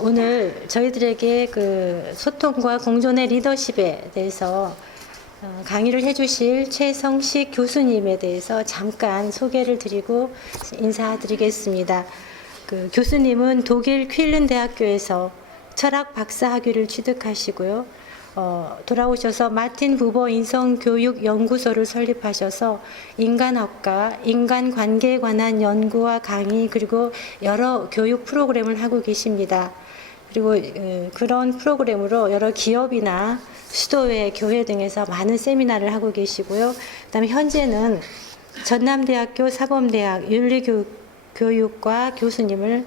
오늘 저희들에게 그 소통과 공존의 리더십에 대해서 강의를 해주실 최성식 교수님에 대해서 잠깐 소개를 드리고 인사드리겠습니다. 그 교수님은 독일 퀼른 대학교에서 철학 박사 학위를 취득하시고요. 돌아오셔서 마틴 부버 인성교육연구소를 설립하셔서 인간학과, 인간관계에 관한 연구와 강의 그리고 여러 교육 프로그램을 하고 계십니다. 그리고 그런 프로그램으로 여러 기업이나 수도회, 교회 등에서 많은 세미나를 하고 계시고요. 그다음에 현재는 전남대학교 사범대학 윤리교육과 교수님을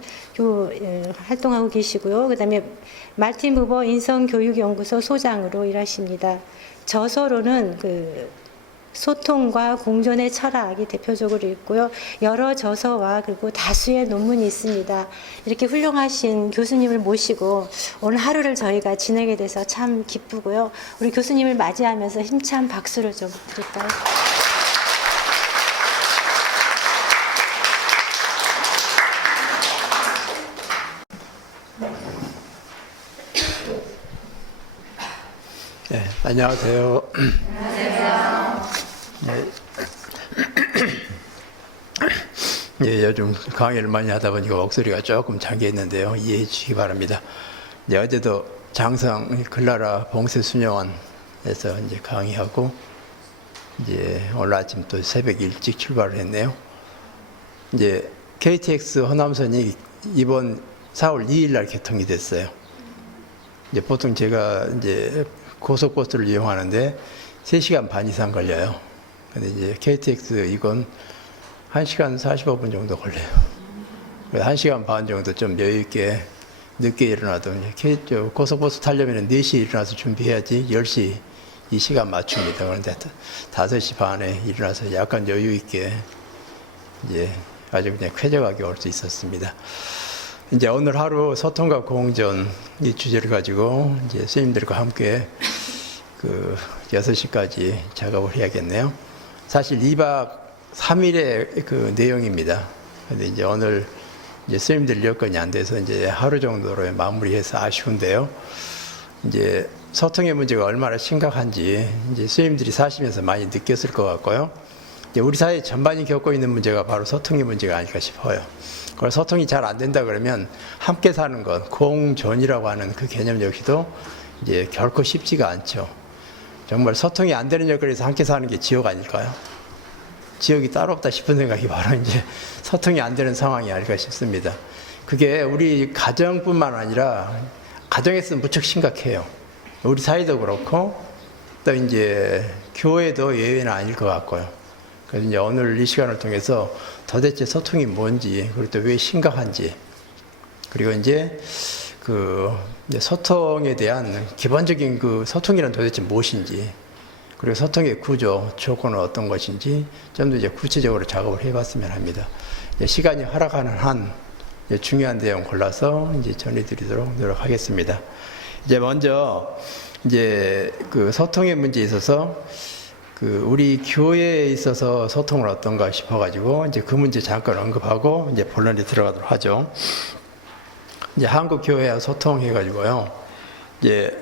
활동하고 계시고요. 그다음에 마틴 부버 인성교육연구소 소장으로 일하십니다. 저서로는 그 소통과 공존의 철학이 대표적으로 있고요. 여러 저서와 그리고 다수의 논문이 있습니다. 이렇게 훌륭하신 교수님을 모시고 오늘 하루를 저희가 지내게 돼서 참 기쁘고요. 우리 교수님을 맞이하면서 힘찬 박수를 좀 드릴까요? 네, 안녕하세요. 안녕하세요. 네, 요즘 강의를 많이 하다 보니까 목소리가 조금 잠겨 있는데요. 이해해 주시기 바랍니다. 이제 어제도 장성 글라라 봉쇄수녀원에서 이제 강의하고 이제 오늘 아침 또 새벽 일찍 출발을 했네요. 이제 KTX 호남선이 이번 4월 2일 날 개통이 됐어요. 이제 보통 제가 이제 고속버스를 이용하는데 3시간 반 이상 걸려요. 근데 이제 KTX 이건 1시간 45분 정도 걸려요. 1시간 반 정도 좀 여유있게 늦게 일어나도 고속버스 타려면 4시에 일어나서 준비해야지 10시 이 시간 맞춥니다. 그런데 5시 반에 일어나서 약간 여유있게 이제 아주 그냥 쾌적하게 올 수 있었습니다. 이제 오늘 하루 소통과 공존 이 주제를 가지고 이제 선생님들과 함께 그 6시까지 작업을 해야겠네요. 사실 2박 3일의 그 내용입니다. 근데 이제 오늘 이제 선생님들 여건이 안 돼서 이제 하루 정도로 마무리해서 아쉬운데요. 이제 소통의 문제가 얼마나 심각한지 이제 선생님들이 사시면서 많이 느꼈을 것 같고요. 이제 우리 사회 전반이 겪고 있는 문제가 바로 소통의 문제가 아닐까 싶어요. 그걸 소통이 잘 안 된다 그러면 함께 사는 것, 공존이라고 하는 그 개념 역시도 이제 결코 쉽지가 않죠. 정말 소통이 안 되는 여건에서 함께 사는 게 지옥 아닐까요? 지옥이 따로 없다 싶은 생각이 바로 이제 소통이 안 되는 상황이 아닐까 싶습니다. 그게 우리 가정뿐만 아니라 가정에서는 무척 심각해요. 우리 사회도 그렇고 또 이제 교회도 예외는 아닐 것 같고요. 그래서 이제 오늘 이 시간을 통해서 도대체 소통이 뭔지, 그리고 또 왜 심각한지, 그리고 이제 그 소통에 대한 기본적인 그 소통이란 도대체 무엇인지, 그리고 소통의 구조, 조건은 어떤 것인지 좀 더 이제 구체적으로 작업을 해봤으면 합니다. 시간이 허락하는 한 중요한 내용 골라서 이제 전해드리도록 노력하겠습니다. 이제 먼저 이제 그 소통의 문제에 있어서 그 우리 교회에 있어서 소통은 어떤가 싶어가지고 이제 그 문제 잠깐 언급하고 이제 본론에 들어가도록 하죠. 이제 한국 교회와 소통해가지고요. 이제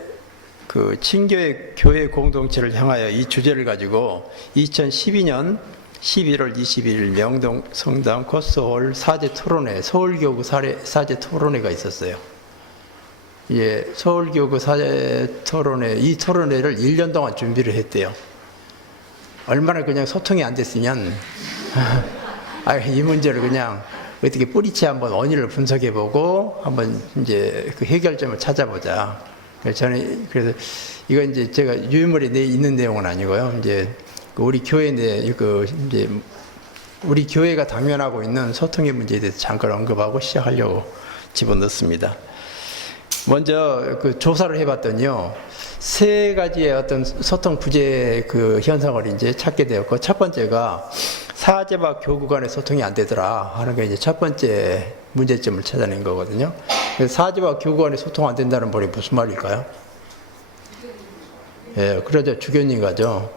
그 친교회 교회 공동체를 향하여 이 주제를 가지고 2012년 11월 21일 명동 성당 코스홀 사제 토론회, 서울교구 사제 토론회가 있었어요. 예, 서울교구 사제 토론회, 이 토론회를 1년 동안 준비를 했대요. 얼마나 그냥 소통이 안 됐으면 이 문제를 그냥 어떻게 뿌리째 한번 원인을 분석해보고 한번 이제 그 해결점을 찾아보자. 저는 그래서 이건 이제 제가 유인물에 있는 내용은 아니고요. 이제 우리 교회 이제 우리 교회가 당면하고 있는 소통의 문제에 대해서 잠깐 언급하고 시작하려고 집어넣습니다. 먼저 그 조사를 해봤더니요. 3가지의 어떤 소통 부재 그 현상을 이제 찾게 되었고, 첫 번째가 사제와 교구 간의 소통이 안 되더라 하는 게 이제 첫 번째 문제점을 찾아낸 거거든요. 그래서 사제와 교구 간의 소통 안 된다는 말이 무슨 말일까요? 예, 그러죠. 주교님 가죠.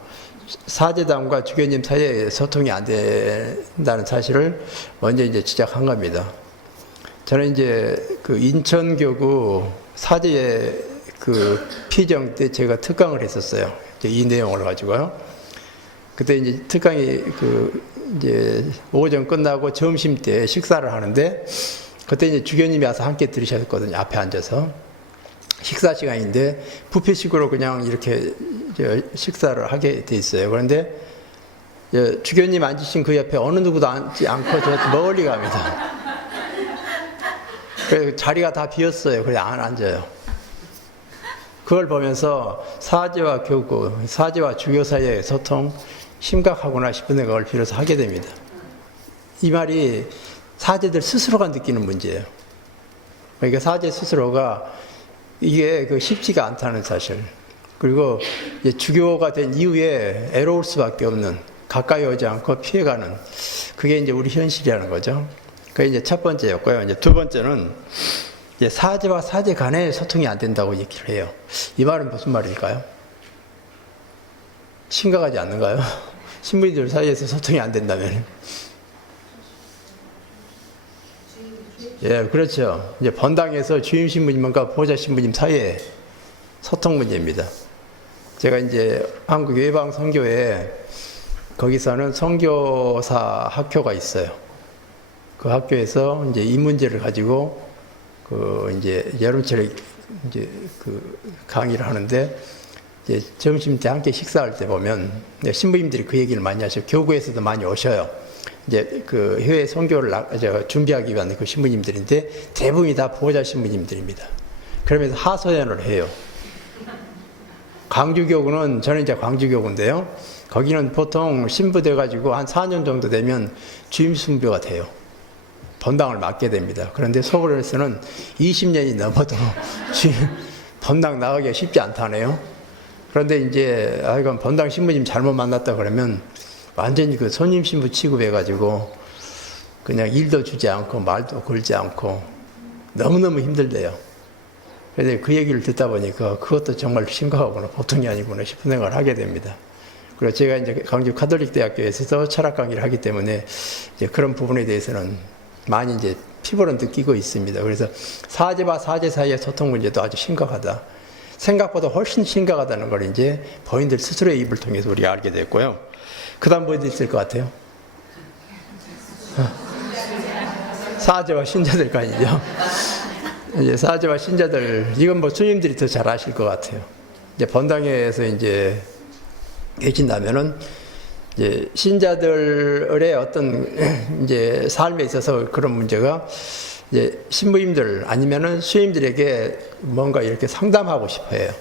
사제단과 주교님 사이에 소통이 안 된다는 사실을 먼저 이제 지적한 겁니다. 저는 이제 그 인천교구 사제 그 피정 때 제가 특강을 했었어요. 이제 이 내용을 가지고요. 그때 이제 특강이 그 이제 오전 끝나고 점심 때 식사를 하는데 그때 이제 주교님이 와서 함께 들으셨거든요. 앞에 앉아서 식사 시간인데 뷔페식으로 그냥 이렇게 식사를 하게 돼 있어요. 그런데 주교님 앉으신 그 옆에 어느 누구도 앉지 않고 저 멀리 갑니다. 그래서 자리가 다 비었어요. 그래서 안 앉아요. 그걸 보면서 사제와 교구, 사제와 주교 사이의 소통 심각하구나 싶은 생각을 비로소 하게 됩니다. 이 말이 사제들 스스로가 느끼는 문제예요. 그러니까 사제 스스로가 이게 쉽지가 않다는 사실. 그리고 이제 주교가 된 이후에 애로울 수밖에 없는, 가까이 오지 않고 피해가는, 그게 이제 우리 현실이라는 거죠. 그게 이제 첫 번째였고요. 이제 두 번째는 이제 사제와 사제 간의 소통이 안 된다고 얘기를 해요. 이 말은 무슨 말일까요? 심각하지 않는가요? 신부님들 사이에서 소통이 안 된다면. 예, 그렇죠. 이제 번당에서 주임 신부님과 보좌 신부님 사이에 소통 문제입니다. 제가 이제 한국 외방 선교에 거기서는 선교사 학교가 있어요. 그 학교에서 이제 이 문제를 가지고 이제 여름철에 이제 강의를 하는데 이제 점심 때 함께 식사할 때 보면 신부님들이 그 얘기를 많이 하셔요. 교구에서도 많이 오셔요. 이제 해외 선교를 준비하기 위한 그 신부님들인데 대부분이 다 보호자 신부님들입니다. 그러면서 하소연을 해요. 광주교구는, 저는 이제 광주교구인데요. 거기는 보통 신부 돼가지고 한 4년 정도 되면 주임 신부가 돼요. 번당을 맡게 됩니다. 그런데 서울에서는 20년이 넘어도 번당 나가기가 쉽지 않다네요. 그런데 이제 이건 번당 신부님 잘못 만났다 그러면 완전히 손님 신부 취급해가지고 그냥 일도 주지 않고 말도 걸지 않고 너무너무 힘들대요. 그래서 그 얘기를 듣다 보니까 그것도 정말 심각하구나, 보통이 아니구나 싶은 생각을 하게 됩니다. 그리고 제가 이제 광주 카톨릭 대학교에서도 철학 강의를 하기 때문에 이제 그런 부분에 대해서는 많이 이제 피부로 느끼고 있습니다. 그래서 사제와 사제 사이의 소통 문제도 아주 심각하다. 생각보다 훨씬 심각하다는 걸 이제 본인들 스스로의 입을 통해서 우리가 알게 됐고요. 그 다음 뭐도 있을 것 같아요? 사제와 신자들 간이죠. 이제 사제와 신자들, 이건 뭐 스님들이 더 잘 아실 것 같아요. 이제 번당회에서 이제 계신다면은 이제 신자들의 어떤 이제 삶에 있어서 그런 문제가 이제 신부님들 아니면은 수임들에게 뭔가 이렇게 상담하고 싶어요.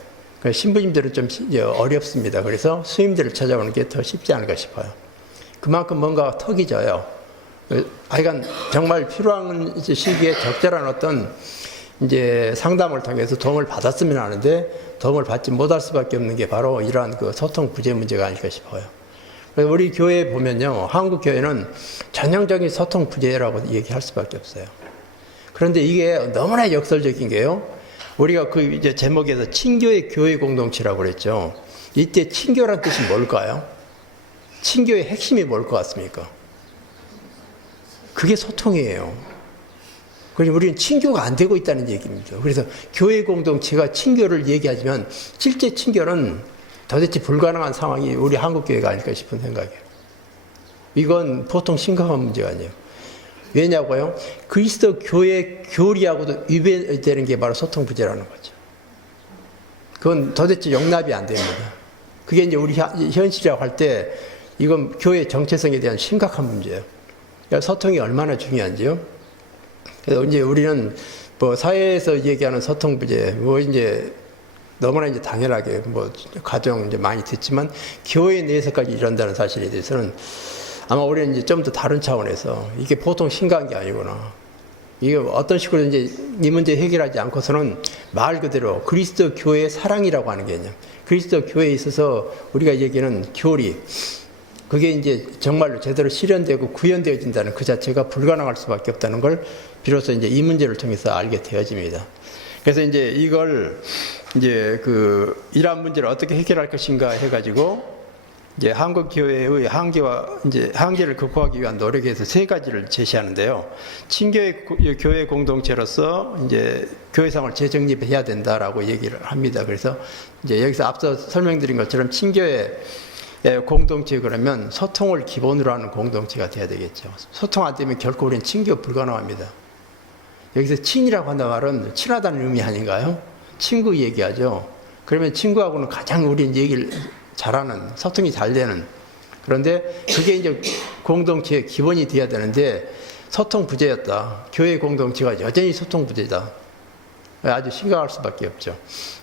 신부님들은 좀 어렵습니다. 그래서 수임들을 찾아오는 게 더 쉽지 않을까 싶어요. 그만큼 뭔가 턱이 져요. 하여간 정말 필요한 시기에 적절한 어떤 이제 상담을 통해서 도움을 받았으면 하는데 도움을 받지 못할 수밖에 없는 게 바로 이러한 소통 부재 문제가 아닐까 싶어요. 그래서 우리 교회에 보면요, 한국 교회는 전형적인 소통 부재라고 얘기할 수밖에 없어요. 그런데 이게 너무나 역설적인 게요. 우리가 이제 제목에서 친교의 교회 공동체라고 그랬죠. 이때 친교란 뜻이 뭘까요? 친교의 핵심이 뭘 것 같습니까? 그게 소통이에요. 그래서 우리는 친교가 안 되고 있다는 얘기입니다. 그래서 교회 공동체가 친교를 얘기하지만 실제 친교는 도대체 불가능한 상황이 우리 한국 교회가 아닐까 싶은 생각이에요. 이건 보통 심각한 문제가 아니에요. 왜냐고요? 그리스도 교회 교리하고도 위배되는 게 바로 소통 부재라는 거죠. 그건 도대체 용납이 안 됩니다. 그게 이제 우리 현실이라고 할 때 이건 교회 정체성에 대한 심각한 문제예요. 그러니까 소통이 얼마나 중요한지요. 그래서 이제 우리는 뭐 사회에서 얘기하는 소통 부재, 뭐 이제 너무나 이제 당연하게 뭐 가정 이제 많이 듣지만 교회 내에서까지 이런다는 사실에 대해서는 아마 우리는 이제 좀 더 다른 차원에서 이게 보통 심각한 게 아니구나. 이게 어떤 식으로 이제 이 문제 해결하지 않고서는 말 그대로 그리스도 교회의 사랑이라고 하는 개념. 그리스도 교회에 있어서 우리가 얘기하는 교리. 그게 이제 정말로 제대로 실현되고 구현되어진다는 그 자체가 불가능할 수밖에 없다는 걸 비로소 이제 이 문제를 통해서 알게 되어집니다. 그래서 이제 이걸 이제 이러한 문제를 어떻게 해결할 것인가 해가지고 이제 한국 교회의 한계를 극복하기 위한 노력에서 세 가지를 제시하는데요. 친교회 교회 공동체로서 이제 교회상을 재정립해야 된다라고 얘기를 합니다. 그래서 이제 여기서 앞서 설명드린 것처럼 친교회 공동체 그러면 소통을 기본으로 하는 공동체가 돼야 되겠죠. 소통 안 되면 결코 우리는 친교 불가능합니다. 여기서 친이라고 한다는 말은 친하다는 의미 아닌가요? 친구 얘기하죠. 그러면 친구하고는 가장 우리는 얘기를 잘하는, 소통이 잘 되는. 그런데 그게 이제 공동체의 기본이 돼야 되는데 소통 부재였다. 교회 공동체가 여전히 소통 부재다. 아주 심각할 수밖에 없죠.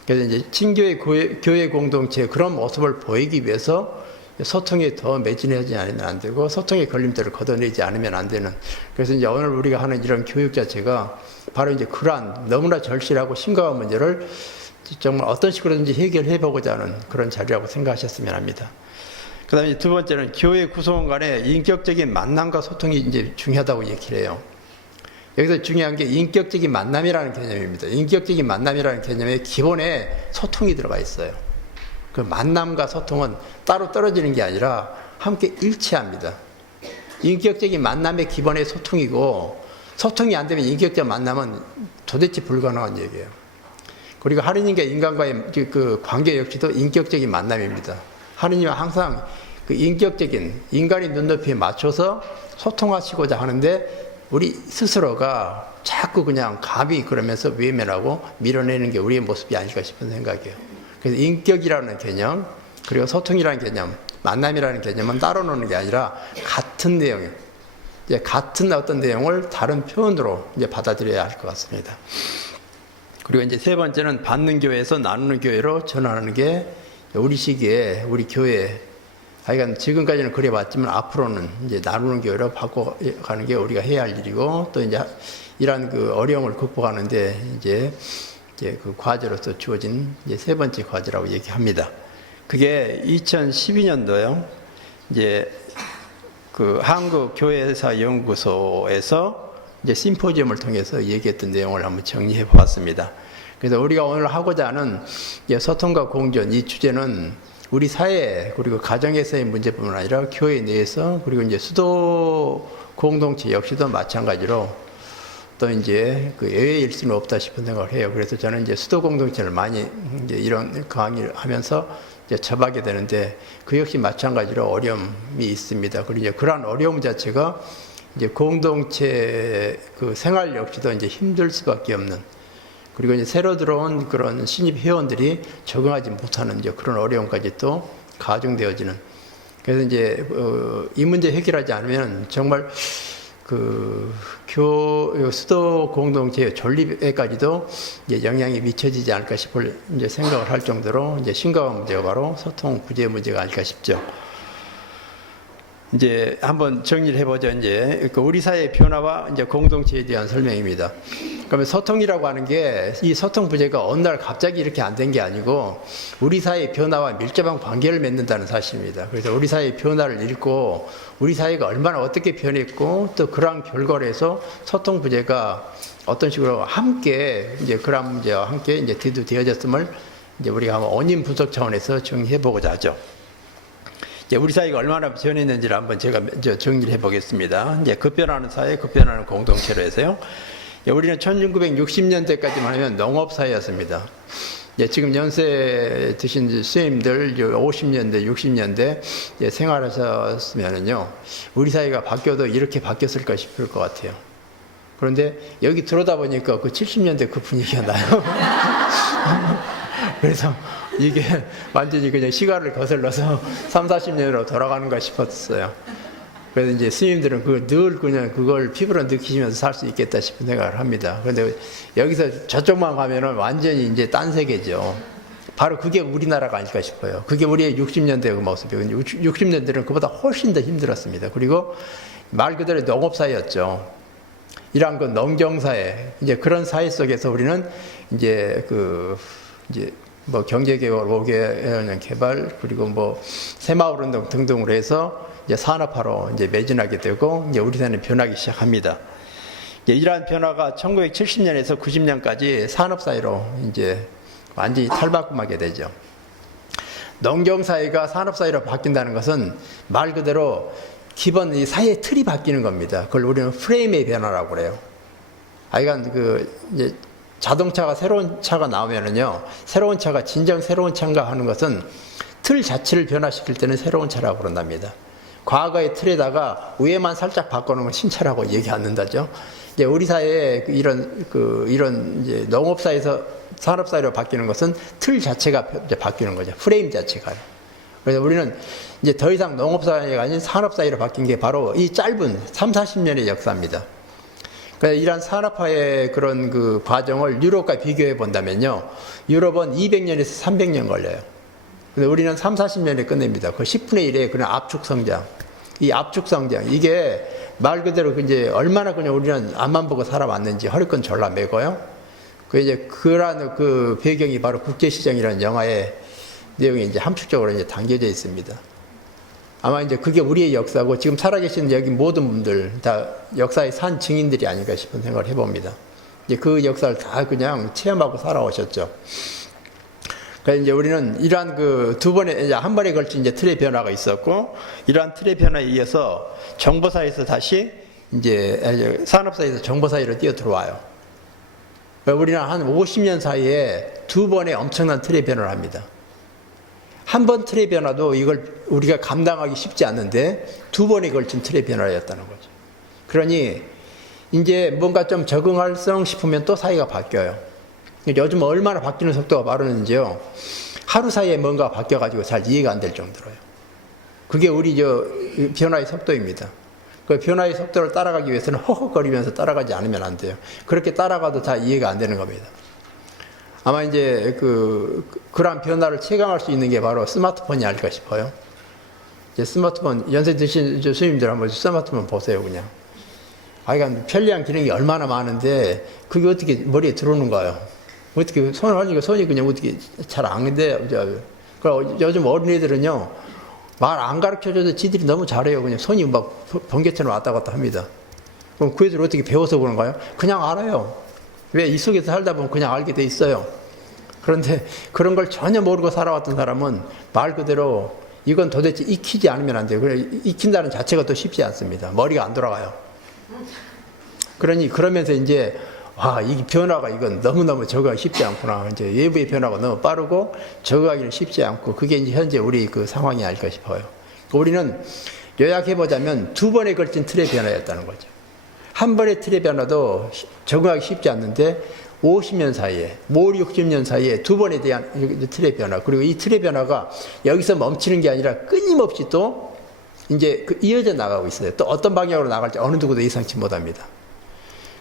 그래서 이제 친교회 교회 공동체의 그런 모습을 보이기 위해서 소통에 더 매진하지 않으면 안 되고 소통의 걸림돌을 걷어내지 않으면 안 되는. 그래서 이제 오늘 우리가 하는 이런 교육 자체가 바로 이제 그러한 너무나 절실하고 심각한 문제를 정말 어떤 식으로든지 해결해 보고자 하는 그런 자리라고 생각하셨으면 합니다. 그 다음에 두 번째는 교회 구성원 간의 인격적인 만남과 소통이 이제 중요하다고 얘기를 해요. 여기서 중요한 게 인격적인 만남이라는 개념입니다. 인격적인 만남이라는 개념에 기본에 소통이 들어가 있어요. 그 만남과 소통은 따로 떨어지는 게 아니라 함께 일치합니다. 인격적인 만남의 기본에 소통이고 소통이 안 되면 인격적 만남은 도대체 불가능한 얘기예요. 그리고 하느님과 인간과의 그 관계 역시도 인격적인 만남입니다. 하느님은 항상 그 인격적인 인간의 눈높이에 맞춰서 소통하시고자 하는데 우리 스스로가 자꾸 그냥 감히 그러면서 외면하고 밀어내는 게 우리의 모습이 아닐까 싶은 생각이에요. 그래서 인격이라는 개념, 그리고 소통이라는 개념, 만남이라는 개념은 따로 노는 게 아니라 같은 내용이에요. 이제 같은 어떤 내용을 다른 표현으로 이제 받아들여야 할 것 같습니다. 그리고 이제 세 번째는 받는 교회에서 나누는 교회로 전환하는 게 우리 시기에 우리 교회, 하여간 지금까지는 그래 왔지만 앞으로는 이제 나누는 교회로 바꿔가는 게 우리가 해야 할 일이고 또 이제 이러한 그 어려움을 극복하는데 이제 그 과제로서 주어진 이제 세 번째 과제라고 얘기합니다. 그게 2012년도요. 이제 그 한국교회사연구소에서 이제 심포지엄을 통해서 얘기했던 내용을 한번 정리해 보았습니다. 그래서 우리가 오늘 하고자 하는 소통과 공존 이 주제는 우리 사회 그리고 가정에서의 문제뿐만 아니라 교회 내에서 그리고 이제 수도 공동체 역시도 마찬가지로 또 이제 그 예외일 수는 없다 싶은 생각을 해요. 그래서 저는 이제 수도 공동체를 많이 이제 이런 강의를 하면서 이제 접하게 되는데 그 역시 마찬가지로 어려움이 있습니다. 그리고 이제 그러한 어려움 자체가 이제 공동체 그 생활 역시도 이제 힘들 수밖에 없는 그리고 이제 새로 들어온 그런 신입 회원들이 적응하지 못하는 이제 그런 어려움까지 또 가중되어지는 그래서 이제 이 문제 해결하지 않으면 정말 그 수도 공동체의 존립에까지도 이제 영향이 미쳐지지 않을까 싶을 이제 생각을 할 정도로 이제 심각한 문제가 바로 소통 부재 문제가 아닐까 싶죠. 이제 한번 정리를 해보죠. 이제 우리 사회의 변화와 이제 공동체에 대한 설명입니다. 그러면 소통이라고 하는 게 이 소통 부재가 어느 날 갑자기 이렇게 안 된 게 아니고 우리 사회의 변화와 밀접한 관계를 맺는다는 사실입니다. 그래서 우리 사회의 변화를 읽고 우리 사회가 얼마나 어떻게 변했고 또 그러한 결과로 해서 소통 부재가 어떤 식으로 함께 이제 그런 문제와 함께 이제 대두되어졌음을 이제 우리가 한번 원인 분석 차원에서 정리해 보고자 하죠. 우리 사회가 얼마나 변했는지를 한번 제가 정리를 해보겠습니다. 이제 급변하는 사회, 급변하는 공동체로 해서요. 우리는 1960년대까지만 하면 농업사회였습니다. 지금 연세 드신 선생님들 50년대, 60년대 생활하셨으면요. 우리 사회가 바뀌어도 이렇게 바뀌었을까 싶을 것 같아요. 그런데 여기 들어오다 보니까 그 70년대 그 분위기가 나요. 그래서 이게 완전히 그냥 시간을 거슬러서 3, 40년으로 돌아가는가 싶었어요. 그래서 이제 스님들은 늘 그냥 그걸 피부로 느끼시면서 살 수 있겠다 싶은 생각을 합니다. 그런데 여기서 저쪽만 가면은 완전히 이제 딴 세계죠. 바로 그게 우리나라가 아닐까 싶어요. 그게 우리의 60년대 그 모습이에요. 60년대는 그보다 훨씬 더 힘들었습니다. 그리고 말 그대로 농업사회였죠. 이러한 그 농경사회, 이제 그런 사회 속에서 우리는 이제 뭐 경제개발, 5개년 개발, 그리고 뭐 새마을운동 등등으로 해서 이제 산업화로 이제 매진하게 되고 이제 우리 사회는 변하기 시작합니다. 이러한 변화가 1970년에서 90년까지 산업사회로 이제 완전히 탈바꿈하게 되죠. 농경사회가 산업사회로 바뀐다는 것은 말 그대로 기본 이 사회의 틀이 바뀌는 겁니다. 그걸 우리는 프레임의 변화라고 그래요. 하여간 이제 자동차가 새로운 차가 나오면은요, 새로운 차가 진정 새로운 차인가 하는 것은 틀 자체를 변화시킬 때는 새로운 차라고 그런답니다. 과거의 틀에다가 위에만 살짝 바꿔놓은 건 신차라고 얘기 않는다죠. 이제 우리 사회에 이런 이제 농업사에서 산업사회로 바뀌는 것은 틀 자체가 이제 바뀌는 거죠. 프레임 자체가요. 그래서 우리는 이제 더 이상 농업사회가 아닌 산업사회로 바뀐 게 바로 이 짧은 30-40년의 역사입니다. 그래서 이러한 산업화의 그런 그 과정을 유럽과 비교해 본다면요, 유럽은 200년에서 300년 걸려요. 근데 우리는 30-40년에 끝냅니다. 그 10분의 1의 그냥 압축 성장. 이 압축 성장, 이게 말 그대로 이제 얼마나 그냥 우리는 앞만 보고 살아왔는지 허리끈 졸라 매고요. 그러한 그 배경이 바로 국제시장이라는 영화의 내용이 이제 함축적으로 이제 담겨져 있습니다. 아마 이제 그게 우리의 역사고, 지금 살아계신 여기 모든 분들 다 역사의 산 증인들이 아닌가 싶은 생각을 해봅니다. 이제 그 역사를 다 그냥 체험하고 살아오셨죠. 그래서 이제 우리는 이러한 그 두 번에, 이제 한 번에 걸친 이제 틀의 변화가 있었고, 이러한 틀의 변화에 이어서 정보사회에서 다시 이제 산업사회에서 정보사회로 뛰어 들어와요. 우리는 한 50년 사이에 두 번의 엄청난 틀의 변화를 합니다. 한 번 틀의 변화도 이걸 우리가 감당하기 쉽지 않는데 두 번에 걸친 틀의 변화였다는 거죠. 그러니 이제 뭔가 좀 적응할성 싶으면 또 사회가 바뀌어요. 요즘 얼마나 바뀌는 속도가 빠르는지요. 하루 사이에 뭔가 바뀌어가지고 잘 이해가 안 될 정도로요. 그게 우리 변화의 속도입니다. 그 변화의 속도를 따라가기 위해서는 허허거리면서 따라가지 않으면 안 돼요. 그렇게 따라가도 다 이해가 안 되는 겁니다. 아마 이제 그러한 변화를 체감할 수 있는 게 바로 스마트폰이 아닐까 싶어요. 이제 스마트폰, 연세 드신 스님들 한번 스마트폰 보세요, 그냥. 그러니까 편리한 기능이 얼마나 많은데, 그게 어떻게 머리에 들어오는가요? 어떻게 손을 하니까 손이 그냥 어떻게 잘 안 돼. 요즘 어린이들은요, 말 안 가르쳐줘도 지들이 너무 잘해요. 그냥 손이 막 번개처럼 왔다 갔다 합니다. 그럼 그 애들 어떻게 배워서 그런가요? 그냥 알아요. 왜? 이 속에서 살다 보면 그냥 알게 돼 있어요. 그런데 그런 걸 전혀 모르고 살아왔던 사람은 말 그대로 이건 도대체 익히지 않으면 안 돼요. 그래, 익힌다는 자체가 또 쉽지 않습니다. 머리가 안 돌아가요. 그러면서 이제, 이 변화가 이건 너무너무 적응하기 쉽지 않구나. 이제 외부의 변화가 너무 빠르고 적응하기는 쉽지 않고, 그게 이제 현재 우리 그 상황이 아닐까 싶어요. 우리는 요약해보자면 두 번에 걸친 틀의 변화였다는 거죠. 한 번의 틀의 변화도 적응하기 쉽지 않는데 50년 사이에, 60년 사이에 두 번에 대한 틀의 변화, 그리고 이 틀의 변화가 여기서 멈추는 게 아니라 끊임없이 또 이제 이어져 나가고 있어요. 또 어떤 방향으로 나갈지 어느 누구도 예상치 못합니다.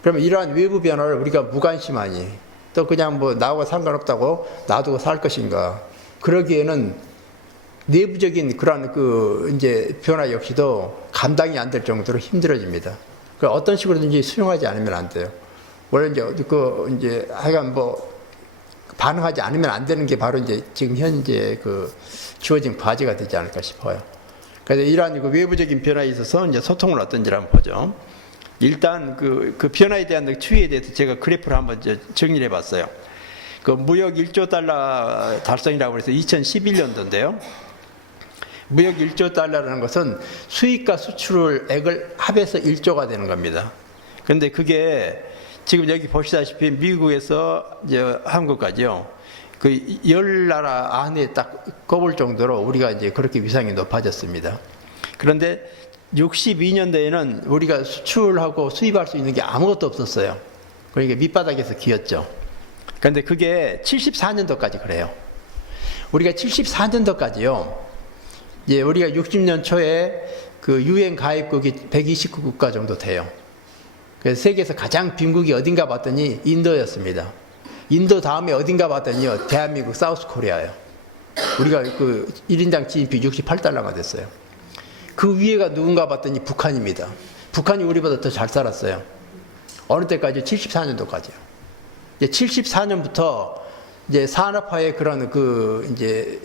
그러면 이러한 외부 변화를 우리가 무관심하니, 또 그냥 뭐 나하고 상관없다고 놔두고 살 것인가, 그러기에는 내부적인 그러한 이제 변화 역시도 감당이 안 될 정도로 힘들어집니다. 어떤 식으로든지 수용하지 않으면 안 돼요. 원래 이제 하여간 반응하지 않으면 안 되는 게 바로 이제 지금 현재 주어진 과제가 되지 않을까 싶어요. 그래서 이러한 외부적인 변화에 있어서 이제 소통을 어떤지 한번 보죠. 일단 그 변화에 대한 추이에 대해서 제가 그래프를 한번 정리를 해봤어요. 무역 1조 달러 달성이라고 해서 2011년도인데요. 무역 1조 달러라는 것은 수입과 수출액을 합해서 1조가 되는 겁니다. 그런데 그게 지금 여기 보시다시피 미국에서 이제 한국까지요, 10나라 안에 딱 꼽을 정도로 우리가 이제 그렇게 위상이 높아졌습니다. 그런데 62년도에는 우리가 수출하고 수입할 수 있는 게 아무것도 없었어요. 그러니까 밑바닥에서 기었죠. 그런데 그게 74년도까지 그래요. 우리가 74년도까지요, 이제 우리가 60년 초에 UN 가입국이 129국가 정도 돼요. 그래서 세계에서 가장 빈국이 어딘가 봤더니 인도였습니다. 인도 다음에 어딘가 봤더니요, 대한민국 사우스 코리아예요. 우리가 1인당 GDP 68달러가 됐어요. 그 위에가 누군가 봤더니 북한입니다. 북한이 우리보다 더 잘 살았어요. 어느 때까지? 74년도까지요. 이제 74년부터 이제 산업화의 그런 이제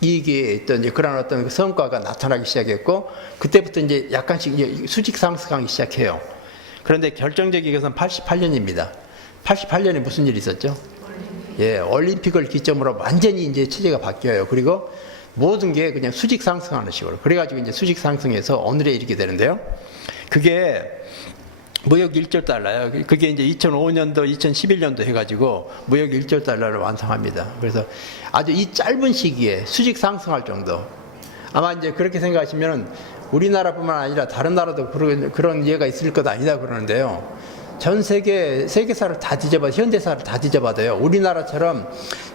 이익이 있던 이제 그런 어떤 성과가 나타나기 시작했고, 그때부터 이제 약간씩 이제 수직 상승하기 시작해요. 그런데 결정적인 것은 88년입니다. 88년에 무슨 일이 있었죠? 올림픽을 기점으로 완전히 이제 체제가 바뀌어요. 그리고 모든 게 그냥 수직 상승하는 식으로. 그래가지고 이제 수직 상승해서 오늘에 이르게 되는데요. 그게 무역 1조 달러예요. 그게 이제 2005년도, 2011년도 해가지고 무역 1조 달러를 완성합니다. 그래서 아주 이 짧은 시기에 수직 상승할 정도. 아마 이제 그렇게 생각하시면은 우리나라뿐만 아니라 다른 나라도 그런 예가 있을 것 아니다 그러는데요. 전 세계사를 다 현대사를 다 뒤져봐도요. 우리나라처럼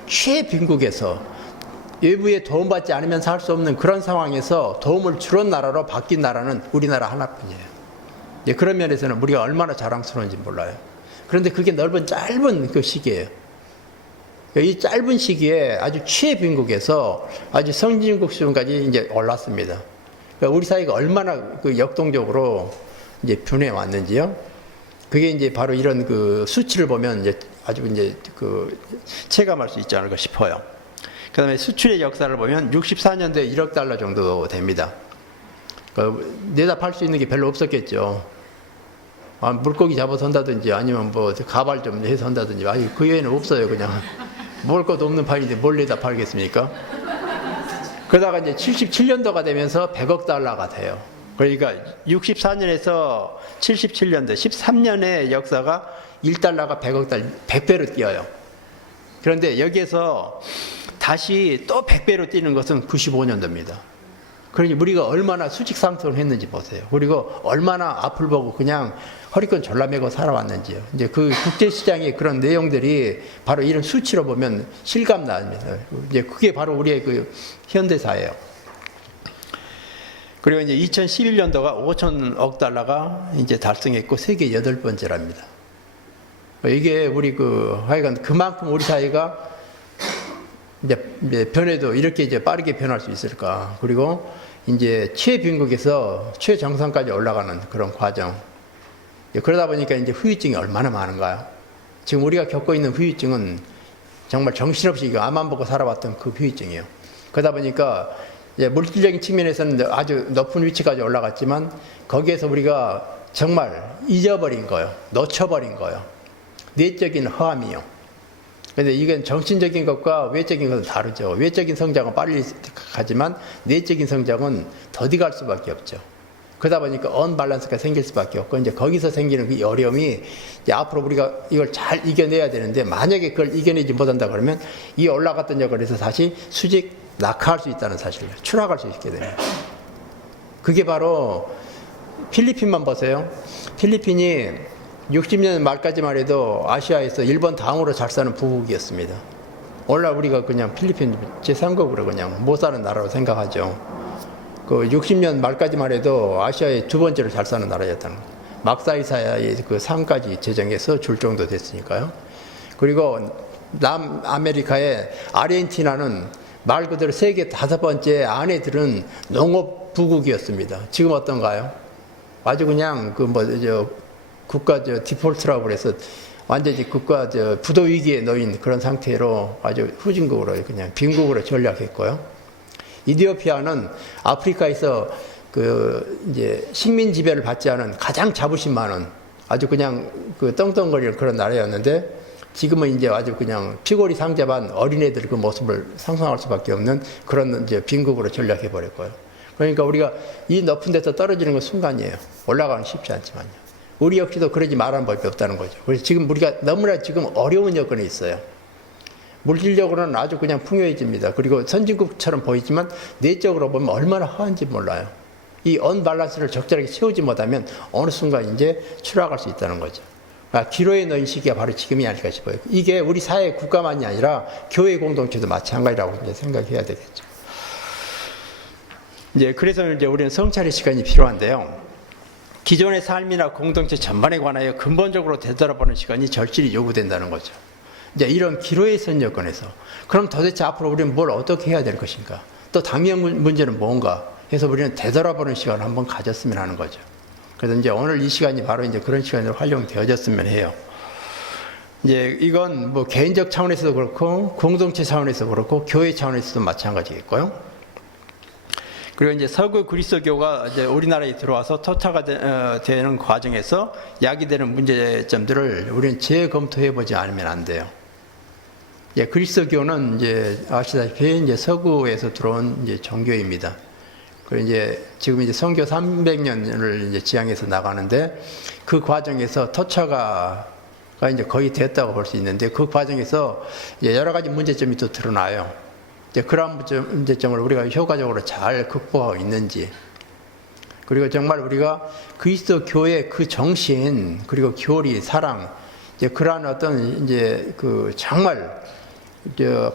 최빈국에서 외부의 도움받지 않으면 살 수 없는 그런 상황에서 도움을 주는 나라로 바뀐 나라는 우리나라 하나뿐이에요. 예, 그런 면에서는 우리가 얼마나 자랑스러운지 몰라요. 그런데 그게 짧은 그 시기예요. 이 짧은 시기에 아주 최빈국에서 아주 선진국 수준까지 이제 올랐습니다. 그러니까 우리 사회가 얼마나 그 역동적으로 이제 변해 왔는지요. 그게 이제 바로 이런 그 수치를 보면 이제 아주 이제 그 체감할 수 있지 않을까 싶어요. 그 다음에 수출의 역사를 보면 64년도에 1억 달러 정도 됩니다. 내다 팔 수 있는 게 별로 없었겠죠. 물고기 잡아서 한다든지 아니면 뭐 가발 좀 해서 한다든지 그 외에는 없어요. 그냥 먹을 것도 없는 판인데 뭘 내다 팔겠습니까? 그러다가 이제 77년도가 되면서 100억 달러가 돼요. 그러니까 64년에서 77년도 13년의 역사가 1달러가 100억 달러 100배로 뛰어요. 그런데 여기에서 다시 또 100배로 뛰는 것은 95년도입니다. 그러니 우리가 얼마나 수직 상승을 했는지 보세요. 그리고 얼마나 앞을 보고 그냥 허리끈 졸라매고 살아왔는지요. 이제 그 국제시장의 그런 내용들이 바로 이런 수치로 보면 실감 납니다. 이제 그게 바로 우리의 그 현대사예요. 그리고 이제 2011년도가 5천억 달러가 이제 달성했고 세계 8번째랍니다. 이게 우리 하여간 그만큼 우리 사회가 이제 변해도 이렇게 이제 빠르게 변할 수 있을까. 그리고 이제 최빈국에서 최정상까지 올라가는 그런 과정. 그러다 보니까 이제 후유증이 얼마나 많은가요? 지금 우리가 겪고 있는 후유증은 정말 정신없이 앞만 보고 살아왔던 그 후유증이에요. 그러다 보니까 이제 물질적인 측면에서는 아주 높은 위치까지 올라갔지만 거기에서 우리가 정말 잊어버린 거예요. 놓쳐버린 거예요. 내적인 허함이요. 근데 이건 정신적인 것과 외적인 것은 다르죠. 외적인 성장은 빨리 가지만 내적인 성장은 더디 갈 수밖에 없죠. 그러다 보니까 언밸런스가 생길 수밖에 없고 이제 거기서 생기는 그 어려움이 이제 앞으로 우리가 이걸 잘 이겨내야 되는데 만약에 그걸 이겨내지 못한다 그러면 이 올라갔던 역을해서 다시 수직 낙하할 수 있다는 사실을 추락할 수 있게 됩니다. 그게 바로 필리핀만 보세요. 필리핀이 60년 말까지만 해도 아시아에서 일본 다음으로 잘 사는 부국이었습니다. 오늘날 우리가 그냥 필리핀 제3국으로 그냥 못 사는 나라로 생각하죠. 그 60년 말까지만 해도 아시아의 두 번째로 잘 사는 나라였다는 거예요. 막사이사의 그 상까지 제정해서 줄 정도 됐으니까요. 그리고 남아메리카의 아르헨티나는 말 그대로 세계 5번째 안에 들은 농업 부국이었습니다. 지금 어떤가요? 아주 그냥 국가 디폴트라고 그래서 완전히 국가 부도 위기에 놓인 그런 상태로 아주 후진국으로 그냥 빈국으로 전락했고요. 이디오피아는 아프리카에서 이제 식민 지배를 받지 않은 가장 자부심 많은 아주 그냥 떵떵거리는 그런 나라였는데 지금은 이제 아주 그냥 피골이 상접한 어린애들 그 모습을 상상할 수밖에 없는 그런 이제 빈국으로 전락해 버렸고요. 그러니까 우리가 이 높은 데서 떨어지는 건 순간이에요. 올라가는 쉽지 않지만요. 우리 역시도 그러지 말아는 법이 없다는 거죠. 그래서 지금 우리가 너무나 지금 어려운 여건에 있어요. 물질적으로는 아주 그냥 풍요해집니다. 그리고 선진국처럼 보이지만 내적으로 보면 얼마나 허한지 몰라요. 이 언밸런스를 적절하게 채우지 못하면 어느 순간 이제 추락할 수 있다는 거죠. 기로에 놓인 시기가 바로 지금이 아닐까 싶어요. 이게 우리 사회 국가만이 아니라 교회 공동체도 마찬가지라고 이제 생각해야 되겠죠. 이제 그래서 이제 우리는 성찰의 시간이 필요한데요. 기존의 삶이나 공동체 전반에 관하여 근본적으로 되돌아보는 시간이 절실히 요구된다는 거죠. 이제 이런 기로에 선 여건에서 그럼 도대체 앞으로 우리는 뭘 어떻게 해야 될 것인가? 또 당면 문제는 뭔가 해서 우리는 되돌아보는 시간을 한번 가졌으면 하는 거죠. 그래서 이제 오늘 이 시간이 바로 이제 그런 시간으로 활용되어졌으면 해요. 이제 이건 뭐 개인적 차원에서도 그렇고 공동체 차원에서도 그렇고 교회 차원에서도 마찬가지겠고요. 그리고 이제 서구 그리스도교가 이제 우리나라에 들어와서 토착화 되는 과정에서 야기되는 문제점들을 우리는 재검토해 보지 않으면 안 돼요. 그리스도교는 이제 아시다시피 이제 서구에서 들어온 이제 종교입니다. 그리고 이제 지금 이제 선교 300년을 이제 지향해서 나가는데 그 과정에서 토처가 이제 거의 됐다고 볼 수 있는데 그 과정에서 이제 여러 가지 문제점이 또 드러나요. 이제 그런 문제점을 우리가 효과적으로 잘 극복하고 있는지, 그리고 정말 우리가 그리스도 교의 그 정신, 그리고 교리, 사랑, 이제 그러한 어떤 이제 그 정말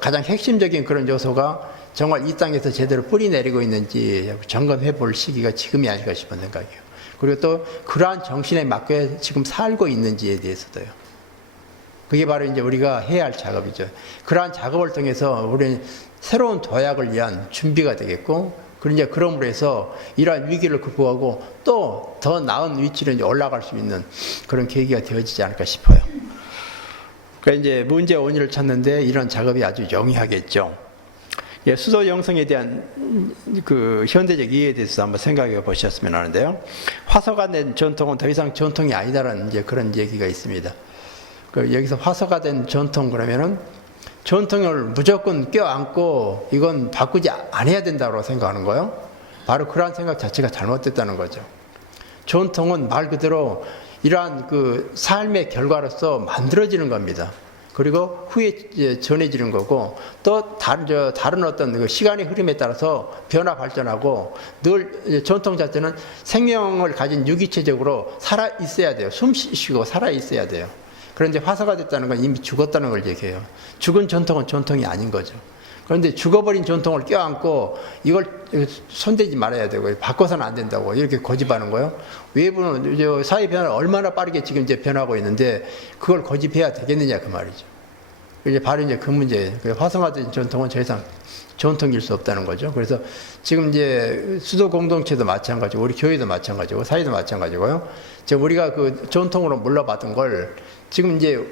가장 핵심적인 그런 요소가 정말 이 땅에서 제대로 뿌리 내리고 있는지 점검해 볼 시기가 지금이 아닐까 싶은 생각이에요. 그리고 또 그러한 정신에 맞게 지금 살고 있는지에 대해서도요. 그게 바로 이제 우리가 해야 할 작업이죠. 그러한 작업을 통해서 우리는 새로운 도약을 위한 준비가 되겠고, 그리고 이제 그럼으로 해서 이러한 위기를 극복하고 또 더 나은 위치로 이제 올라갈 수 있는 그런 계기가 되어지지 않을까 싶어요. 그러니까 이제 문제 원인을 찾는데 이런 작업이 아주 영위하겠죠. 수도 영성에 대한 그 현대적 이해에 대해서 한번 생각해 보셨으면 하는데요. 화석화된 전통은 더 이상 전통이 아니다라는 이제 그런 얘기가 있습니다. 여기서 화석화된 전통 그러면은 전통을 무조건 껴안고 이건 바꾸지 안 해야 된다고 생각하는 거예요. 바로 그러한 생각 자체가 잘못됐다는 거죠. 전통은 말 그대로 이러한 그 삶의 결과로서 만들어지는 겁니다. 그리고 후에 전해지는 거고, 또 다른 어떤 그 시간의 흐름에 따라서 변화 발전하고, 늘 전통 자체는 생명을 가진 유기체적으로 살아 있어야 돼요. 숨 쉬고 살아 있어야 돼요. 그런데 화사가 됐다는 건 이미 죽었다는 걸 얘기해요. 죽은 전통은 전통이 아닌 거죠. 그런데 죽어버린 전통을 껴안고 이걸 손대지 말아야 되고 바꿔서는 안 된다고 이렇게 고집하는 거예요. 외부는 사회 변화를 얼마나 빠르게 지금 이제 변하고 있는데 그걸 고집해야 되겠느냐 그 말이죠. 이제 바로 이제 그 문제, 화성화된 전통은 더 이상 전통일 수 없다는 거죠. 그래서 지금 이제 수도 공동체도 마찬가지고 우리 교회도 마찬가지고 사회도 마찬가지고요. 지금 우리가 그 전통으로 물러받은 걸 지금 이제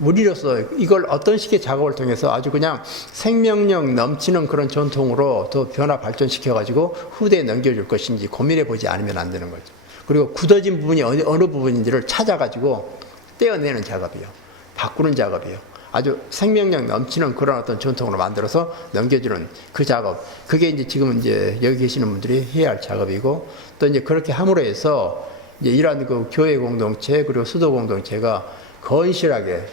우리로서 이걸 어떤 식의 작업을 통해서 아주 그냥 생명력 넘치는 그런 전통으로 더 변화 발전시켜가지고 후대에 넘겨줄 것인지 고민해 보지 않으면 안 되는 거죠. 그리고 굳어진 부분이 어느 부분인지를 찾아가지고 떼어내는 작업이요. 바꾸는 작업이요. 아주 생명력 넘치는 그런 어떤 전통으로 만들어서 넘겨주는 그 작업. 그게 이제 지금 이제 여기 계시는 분들이 해야 할 작업이고, 또 이제 그렇게 함으로 해서 이제 이러한 그 교회 공동체 그리고 수도 공동체가 건실하게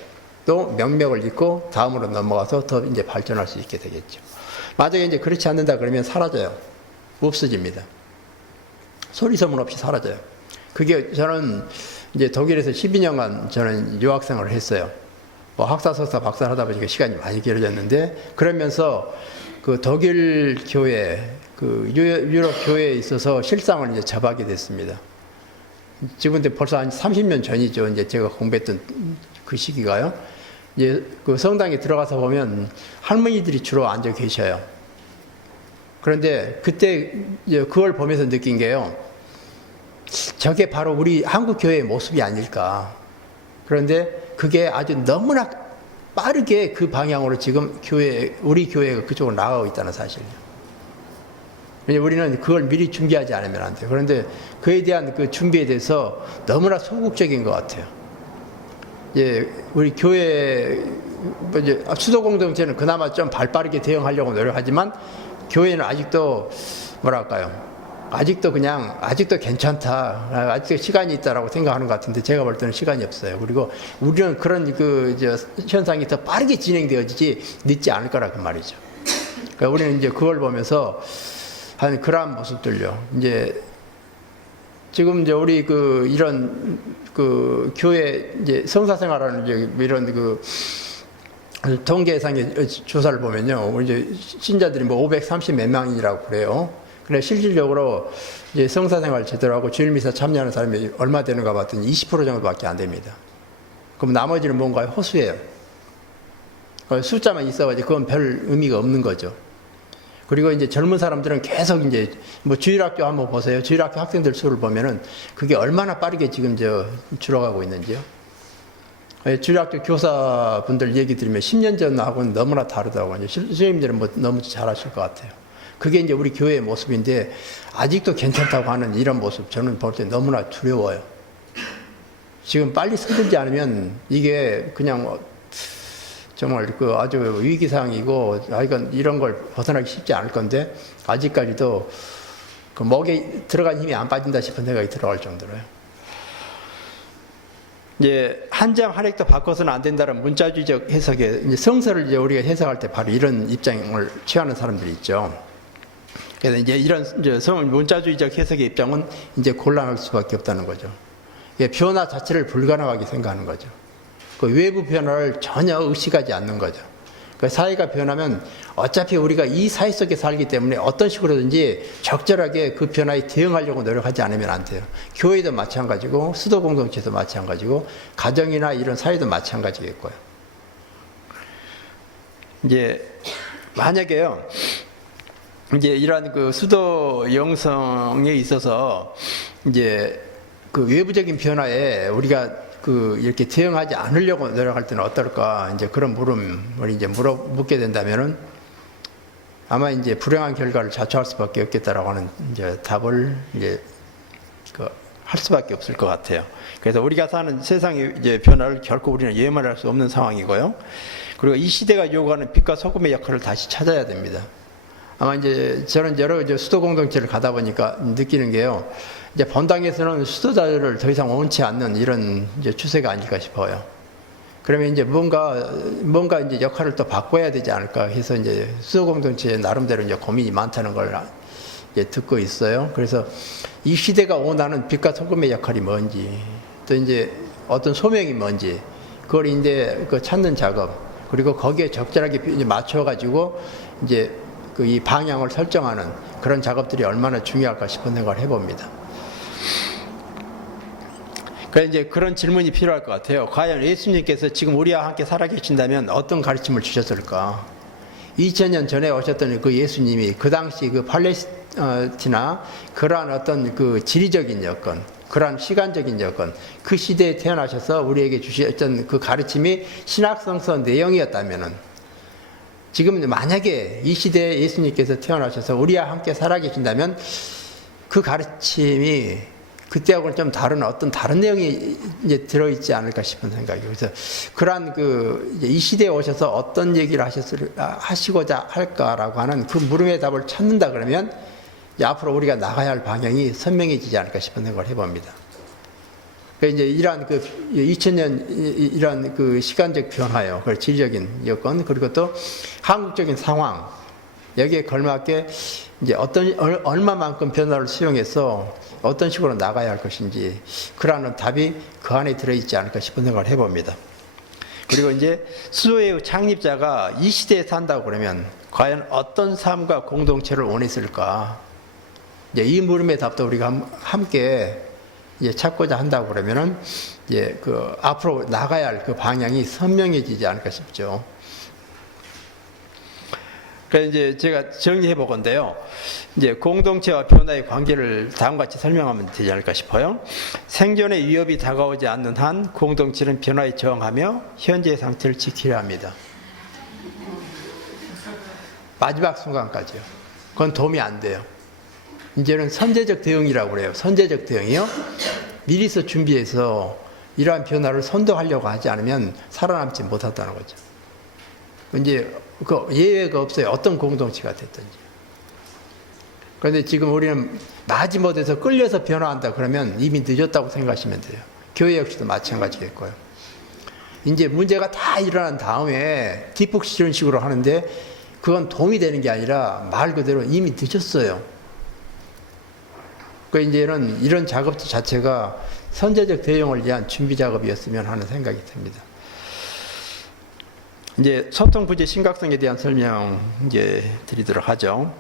또 명맥을 잇고 다음으로 넘어가서 더 이제 발전할 수 있게 되겠죠. 만약에 이제 그렇지 않는다 그러면 사라져요. 없어집니다. 소리 소문 없이 사라져요. 그게 저는 이제 독일에서 12년간 저는 유학생활을 했어요. 뭐 학사, 석사, 박사를 하다 보니까 시간이 많이 길어졌는데, 그러면서 그 독일 교회, 그 유럽 교회에 있어서 실상을 이제 접하게 됐습니다. 지금 근데 벌써 한 30년 전이죠. 이제 제가 공부했던 그 시기가요. 이제 그 성당에 들어가서 보면 할머니들이 주로 앉아 계셔요. 그런데 그때 이제 그걸 보면서 느낀 게요. 저게 바로 우리 한국 교회의 모습이 아닐까. 그런데 그게 아주 너무나 빠르게 그 방향으로 지금 우리 교회가 그쪽으로 나가고 있다는 사실이에요. 왜냐면 우리는 그걸 미리 준비하지 않으면 안 돼요. 그런데 그에 대한 그 준비에 대해서 너무나 소극적인 것 같아요. 예, 우리 교회, 이제 수도 공동체는 그나마 좀 발빠르게 대응하려고 노력하지만 교회는 아직도 뭐랄까요? 아직도 괜찮다. 아직도 시간이 있다라고 생각하는 것 같은데 제가 볼 때는 시간이 없어요. 그리고 우리는 그런 현상이 더 빠르게 진행되어지지 늦지 않을 거라고 말이죠. 그러니까 우리는 이제 그걸 보면서 한 그러한 모습들요. 이제 지금 이제 우리 이런 교회 이제 성사생활하는 이제 이런 통계상의 조사를 보면요. 우리 이제 신자들이 뭐 530 몇 명이라고 그래요. 근데 실질적으로 이제 성사생활 제대로 하고 주일미사 참여하는 사람이 얼마 되는가 봤더니 20% 정도밖에 안 됩니다. 그럼 나머지는 뭔가요? 호수예요. 숫자만 있어가지고 그건 별 의미가 없는 거죠. 그리고 이제 젊은 사람들은 계속 이제 뭐 주일학교 한번 보세요. 주일학교 학생들 수를 보면은 그게 얼마나 빠르게 지금 줄어가고 있는지요. 주일학교 교사분들 얘기 들으면 10년 전하고는 너무나 다르다고 이제 선생님들은 뭐 너무 잘 아실 것 같아요. 그게 이제 우리 교회의 모습인데 아직도 괜찮다고 하는 이런 모습 저는 볼 때 너무나 두려워요. 지금 빨리 서들지 않으면 이게 그냥 정말 그 아주 위기상이고, 이건 이런 걸 벗어나기 쉽지 않을 건데, 아직까지도 그 목에 들어간 힘이 안 빠진다 싶은 생각이 들어갈 정도로요. 이제 한 장 한 획도 바꿔서는 안 된다는 문자주의적 해석에, 이제 성서를 이제 우리가 해석할 때 바로 이런 입장을 취하는 사람들이 있죠. 그래서 이제 이런 이제 문자주의적 해석의 입장은 이제 곤란할 수밖에 없다는 거죠. 변화 자체를 불가능하게 생각하는 거죠. 그 외부 변화를 전혀 의식하지 않는 거죠. 그 사회가 변하면 어차피 우리가 이 사회 속에 살기 때문에 어떤 식으로든지 적절하게 그 변화에 대응하려고 노력하지 않으면 안 돼요. 교회도 마찬가지고, 수도 공동체도 마찬가지고, 가정이나 이런 사회도 마찬가지겠고요. 이제 만약에요, 이제 이러한 그 수도 영성에 있어서 이제 그 외부적인 변화에 우리가 그 이렇게 대응하지 않으려고 노력할 때는 어떨까? 이제 그런 물음을 이제 묻게 된다면은 아마 이제 불행한 결과를 자초할 수밖에 없겠다라고 하는 이제 답을 이제 할 수밖에 없을 것 같아요. 그래서 우리가 사는 세상의 이제 변화를 결코 우리는 예언할 수 없는 상황이고요. 그리고 이 시대가 요구하는 빛과 소금의 역할을 다시 찾아야 됩니다. 아마 이제 저는 여러 이제 수도 공동체를 가다 보니까 느끼는 게요. 이제 본당에서는 수도자를 더 이상 원치 않는 이런 이제 추세가 아닐까 싶어요. 그러면 이제 뭔가 이제 역할을 또 바꿔야 되지 않을까 해서 이제 수도 공동체 나름대로 이제 고민이 많다는 걸 이제 듣고 있어요. 그래서 이 시대가 원하는 빛과 소금의 역할이 뭔지, 또 이제 어떤 소명이 뭔지, 그걸 이제 그 찾는 작업, 그리고 거기에 적절하게 이제 맞춰가지고 이제 그 이 방향을 설정하는 그런 작업들이 얼마나 중요할까 싶은 생각을 해봅니다. 그래서 이제 그런 질문이 필요할 것 같아요. 과연 예수님께서 지금 우리와 함께 살아계신다면 어떤 가르침을 주셨을까? 2000년 전에 오셨던 그 예수님이 그 당시 그 팔레스티나 그러한 어떤 그 지리적인 여건, 그러한 시간적인 여건, 그 시대에 태어나셔서 우리에게 주셨던 그 가르침이 신학성서 내용이었다면은, 지금 만약에 이 시대에 예수님께서 태어나셔서 우리와 함께 살아계신다면 그 가르침이 그때하고는 좀 다른 어떤 다른 내용이 이제 들어있지 않을까 싶은 생각이에요. 그래서 그러한 이 시대에 오셔서 어떤 얘기를 하시고자 할까라고 하는 그 물음의 답을 찾는다 그러면 앞으로 우리가 나가야 할 방향이 선명해지지 않을까 싶은 생각을 해봅니다. 그러니까 이제 이러한 2000년 이러한 그 시간적 변화요, 그 지리적인 여건, 그리고 또 한국적인 상황, 여기에 걸맞게 이제 얼마만큼 변화를 수용해서 어떤 식으로 나가야 할 것인지, 그러한 답이 그 안에 들어있지 않을까 싶은 생각을 해봅니다. 그리고 이제 수도의 창립자가 이 시대에 산다고 그러면 과연 어떤 삶과 공동체를 원했을까? 이제 이 물음의 답도 우리가 함께 이제 찾고자 한다고 그러면은 이제 그 앞으로 나가야 할 그 방향이 선명해지지 않을까 싶죠. 그래서 이제 제가 정리해 보건데요. 이제 공동체와 변화의 관계를 다음과 같이 설명하면 되지 않을까 싶어요. 생존의 위협이 다가오지 않는 한 공동체는 변화에 저항하며 현재의 상태를 지키려 합니다. 마지막 순간까지요. 그건 도움이 안 돼요. 이제는 선제적 대응이라고 그래요. 선제적 대응이요. 미리서 준비해서 이러한 변화를 선도하려고 하지 않으면 살아남지 못한다는 거죠. 이제 그 예외가 없어요. 어떤 공동체가 됐든지. 그런데 지금 우리는 마지못해서 끌려서 변화한다 그러면 이미 늦었다고 생각하시면 돼요. 교회 역시도 마찬가지겠고요. 이제 문제가 다 일어난 다음에 뒷북 이런 식으로 하는데 그건 도움이 되는 게 아니라 말 그대로 이미 늦었어요. 그 이제는 이런 작업 자체가 선제적 대응을 위한 준비 작업이었으면 하는 생각이 듭니다. 이제 소통 부재 심각성에 대한 설명 이제 드리도록 하죠.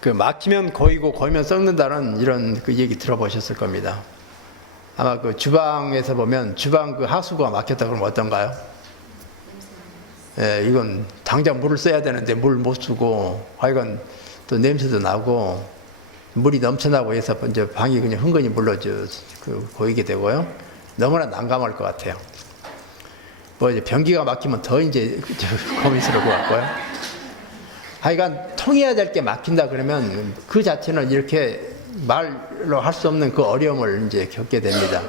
그 막히면 고이고 고이면 썩는다는 이런 그 얘기 들어보셨을 겁니다. 아마 그 주방에서 보면 주방 그 하수구가 막혔다 그러면 어떤가요? 예, 이건 당장 물을 써야 되는데 물 못 쓰고, 하여간 또 냄새도 나고 물이 넘쳐나고 해서 이제 방이 그냥 흥건히 물로 고이게 되고요. 너무나 난감할 것 같아요. 뭐 이제 변기가 막히면 더 이제 고민스러울 것 같고요. 하여간 통해야 될 게 막힌다 그러면 그 자체는 이렇게 말로 할 수 없는 그 어려움을 이제 겪게 됩니다.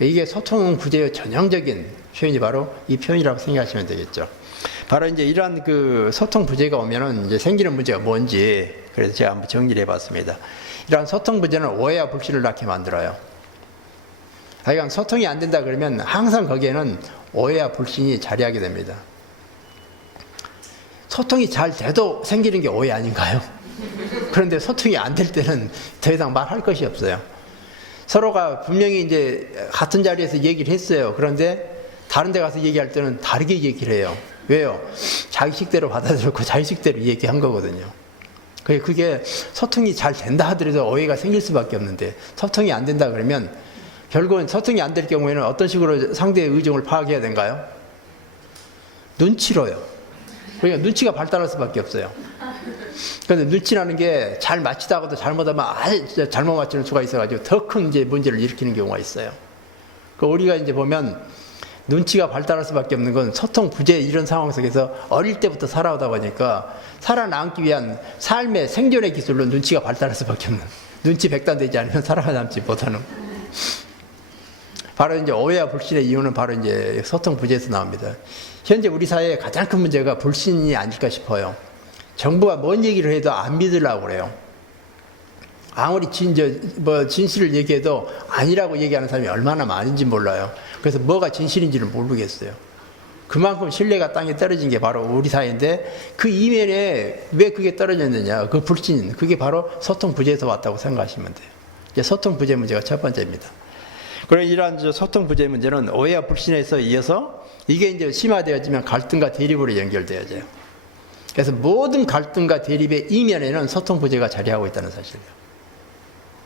이게 소통 부재의 전형적인 표현이 바로 이 표현이라고 생각하시면 되겠죠. 바로 이제 이러한 그 소통 부재가 오면은 이제 생기는 문제가 뭔지, 그래서 제가 한번 정리를 해봤습니다. 이러한 소통 부재는 오해와 불신을 낳게 만들어요. 하여간 소통이 안 된다 그러면 항상 거기에는 오해와 불신이 자리하게 됩니다. 소통이 잘 돼도 생기는 게 오해 아닌가요? 그런데 소통이 안 될 때는 더 이상 말할 것이 없어요. 서로가 분명히 이제 같은 자리에서 얘기를 했어요. 그런데 다른 데 가서 얘기할 때는 다르게 얘기를 해요. 왜요? 자기 식대로 받아들였고 자기 식대로 얘기한 거거든요. 그게 소통이 잘 된다 하더라도 오해가 생길 수밖에 없는데, 소통이 안 된다 그러면 결국은 소통이 안 될 경우에는 어떤 식으로 상대의 의중을 파악해야 되는가요? 눈치로요. 그러니까 눈치가 발달할 수밖에 없어요. 그런데 눈치라는 게 잘 맞히다가도 잘못하면 아예 잘못 맞추는 수가 있어가지고 더 큰 이제 문제를 일으키는 경우가 있어요. 우리가 이제 보면 눈치가 발달할 수밖에 없는 건 소통 부재 이런 상황 속에서 어릴 때부터 살아오다 보니까 살아남기 위한 삶의 생존의 기술로 눈치가 발달할 수밖에 없는, 눈치 백단되지 않으면 살아남지 못하는. 바로 이제 오해와 불신의 이유는 바로 이제 소통 부재에서 나옵니다. 현재 우리 사회의 가장 큰 문제가 불신이 아닐까 싶어요. 정부가 뭔 얘기를 해도 안 믿으려고 그래요. 아무리 진실을 얘기해도 아니라고 얘기하는 사람이 얼마나 많은지 몰라요. 그래서 뭐가 진실인지를 모르겠어요. 그만큼 신뢰가 땅에 떨어진 게 바로 우리 사회인데, 그 이면에 왜 그게 떨어졌느냐, 그 불신, 그게 바로 소통 부재에서 왔다고 생각하시면 돼요. 이제 소통 부재 문제가 첫 번째입니다. 그리고 이러한 소통 부재 문제는 오해와 불신에서 이어서 이게 이제 심화되어지면 갈등과 대립으로 연결되어져요. 그래서 모든 갈등과 대립의 이면에는 소통 부재가 자리하고 있다는 사실이에요.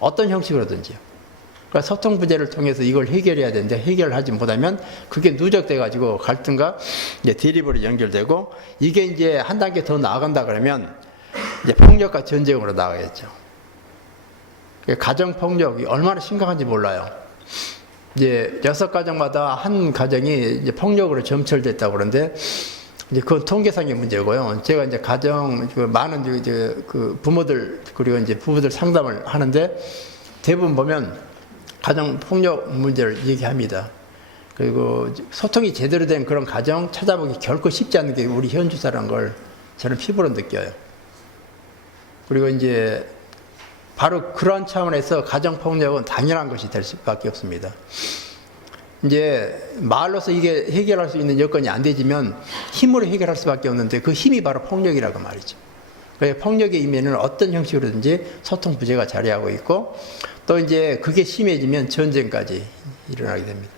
어떤 형식으로든지요. 그러니까 소통 부재를 통해서 이걸 해결해야 되는데 해결하지 못하면 그게 누적돼 가지고 갈등과 이제 대립으로 연결되고, 이게 이제 한 단계 더 나아간다 그러면 이제 폭력과 전쟁으로 나가겠죠. 가정 폭력이 얼마나 심각한지 몰라요. 이제 6가정마다 한 가정이 이제 폭력으로 점철됐다고 그러는데, 이제 그건 통계상의 문제고요. 제가 이제 많은 이제 그 부모들, 그리고 이제 부부들 상담을 하는데 대부분 보면 가정 폭력 문제를 얘기합니다. 그리고 소통이 제대로 된 그런 가정 찾아보기 결코 쉽지 않은 게 우리 현주사라는 걸 저는 피부로 느껴요. 그리고 이제 바로 그런 차원에서 가정 폭력은 당연한 것이 될 수밖에 없습니다. 이제 말로서 이게 해결할 수 있는 여건이 안 되지만 힘으로 해결할 수밖에 없는데, 그 힘이 바로 폭력이라고 말이죠. 그래서 폭력의 이면은 어떤 형식으로든지 소통 부재가 자리하고 있고, 또 이제 그게 심해지면 전쟁까지 일어나게 됩니다.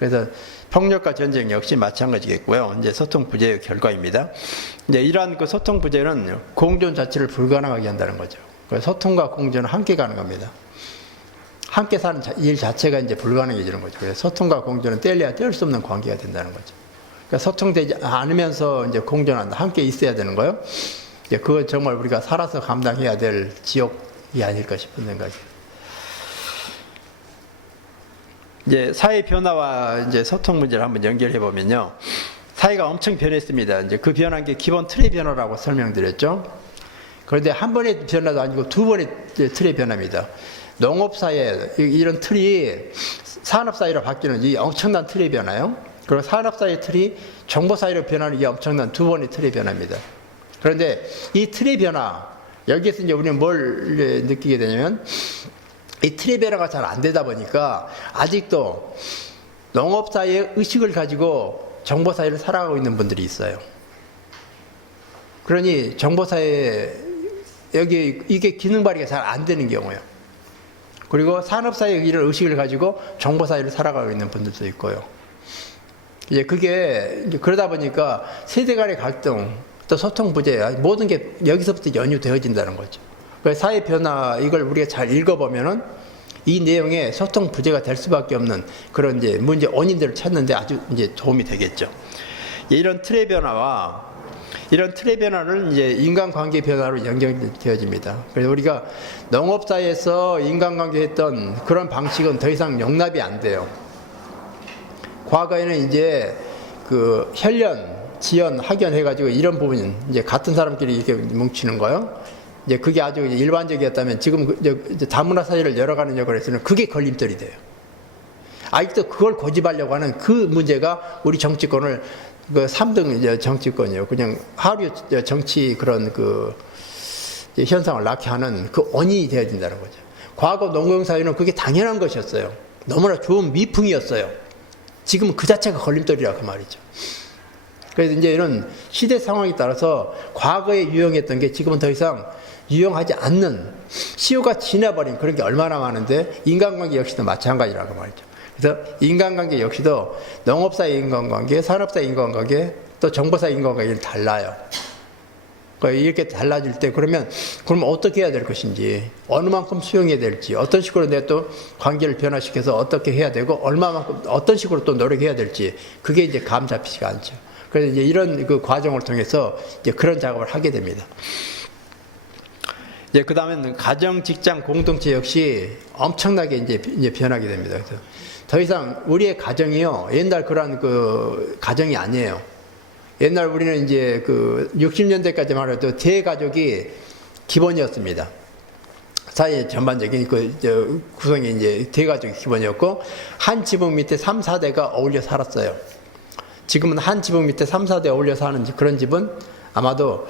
그래서 폭력과 전쟁 역시 마찬가지겠고요. 이제 소통 부재의 결과입니다. 이제 이러한 그 소통 부재는 공존 자체를 불가능하게 한다는 거죠. 그래서 소통과 공존은 함께 가는 겁니다. 함께 사는 일 자체가 이제 불가능해지는 거죠. 그래서 소통과 공존은 뗄래야 뗄 수 없는 관계가 된다는 거죠. 그러니까 소통되지 않으면서 이제 공존한다, 함께 있어야 되는 거예요. 이제 그건 정말 우리가 살아서 감당해야 될 지옥이 아닐까 싶은 생각이에요. 이제 사회 변화와 이제 소통 문제를 한번 연결해 보면요, 사회가 엄청 변했습니다. 이제 그 변한 게 기본 틀의 변화라고 설명드렸죠. 그런데 한 번의 변화도 아니고 두 번의 틀의 변화입니다. 농업사회, 이런 틀이 산업사회로 바뀌는 이 엄청난 틀의 변화요. 그리고 산업사회 틀이 정보사회로 변하는 이 엄청난 두 번의 틀의 변화입니다. 그런데 이 틀의 변화, 여기에서 이제 우리는 뭘 느끼게 되냐면, 이 틀의 변화가 잘 안 되다 보니까 아직도 농업사회의 의식을 가지고 정보사회를 살아가고 있는 분들이 있어요. 그러니 정보사회에 이게 기능 발휘가 잘 안 되는 경우예요. 그리고 산업사회의 이런 의식을 가지고 정보사회를 살아가고 있는 분들도 있고요. 이제 그게 이제 그러다 보니까 세대 간의 갈등, 또 소통 부재, 모든 게 여기서부터 연유되어진다는 거죠. 그래서 사회 변화, 이걸 우리가 잘 읽어보면은 이 내용에 소통 부재가 될 수밖에 없는 그런 이제 문제 원인들을 찾는데 아주 이제 도움이 되겠죠. 이런 틀의 변화와 이런 틀의 변화를 이제 인간관계 변화로 연결되어집니다. 그래서 우리가 농업사회에서 인간관계 했던 그런 방식은 더 이상 용납이 안 돼요. 과거에는 이제 그 혈연, 지연, 학연 해가지고 이런 부분, 이제 같은 사람끼리 이렇게 뭉치는 거요. 이제 그게 아주 일반적이었다면 지금 이제 다문화 사회를 열어가는 역할에서는 그게 걸림돌이 돼요. 아직도 그걸 고집하려고 하는 그 문제가 우리 정치권을 그 3등 정치권이요. 그냥 하류 정치 그런 그 현상을 낳게 하는 그 원인이 되어야 된다는 거죠. 과거 농경사회는 그게 당연한 것이었어요. 너무나 좋은 미풍이었어요. 지금은 그 자체가 걸림돌이라 그 말이죠. 그래서 이제 이런 시대 상황에 따라서 과거에 유용했던 게 지금은 더 이상 유용하지 않는 시효가 지나버린 그런 게 얼마나 많은데 인간관계 역시도 마찬가지라고 말이죠. 그래서 인간관계 역시도 농업사의 인간관계, 산업사의 인간관계, 또 정보사의 인간관계는 달라요. 그러니까 이렇게 달라질 때 그러면 어떻게 해야 될 것인지, 어느 만큼 수용해야 될지, 어떤 식으로 내가 또 관계를 변화시켜서 어떻게 해야 되고, 얼마만큼 어떤 식으로 또 노력해야 될지, 그게 이제 감 잡히지가 않죠. 그래서 이제 이런 그 과정을 통해서 이제 그런 작업을 하게 됩니다. 이제 그 다음에는 가정, 직장, 공동체 역시 엄청나게 이제 변하게 됩니다. 그래서 더 이상 우리의 가정이요, 옛날 그런 그 가정이 아니에요. 옛날 우리는 이제 그 60년대까지만 해도 대가족이 기본이었습니다. 사회 전반적인 그 구성이 이제 대가족이 기본이었고, 한 지붕 밑에 3, 4대가 어울려 살았어요. 지금은 한 지붕 밑에 3, 4대 어울려 사는 그런 집은 아마도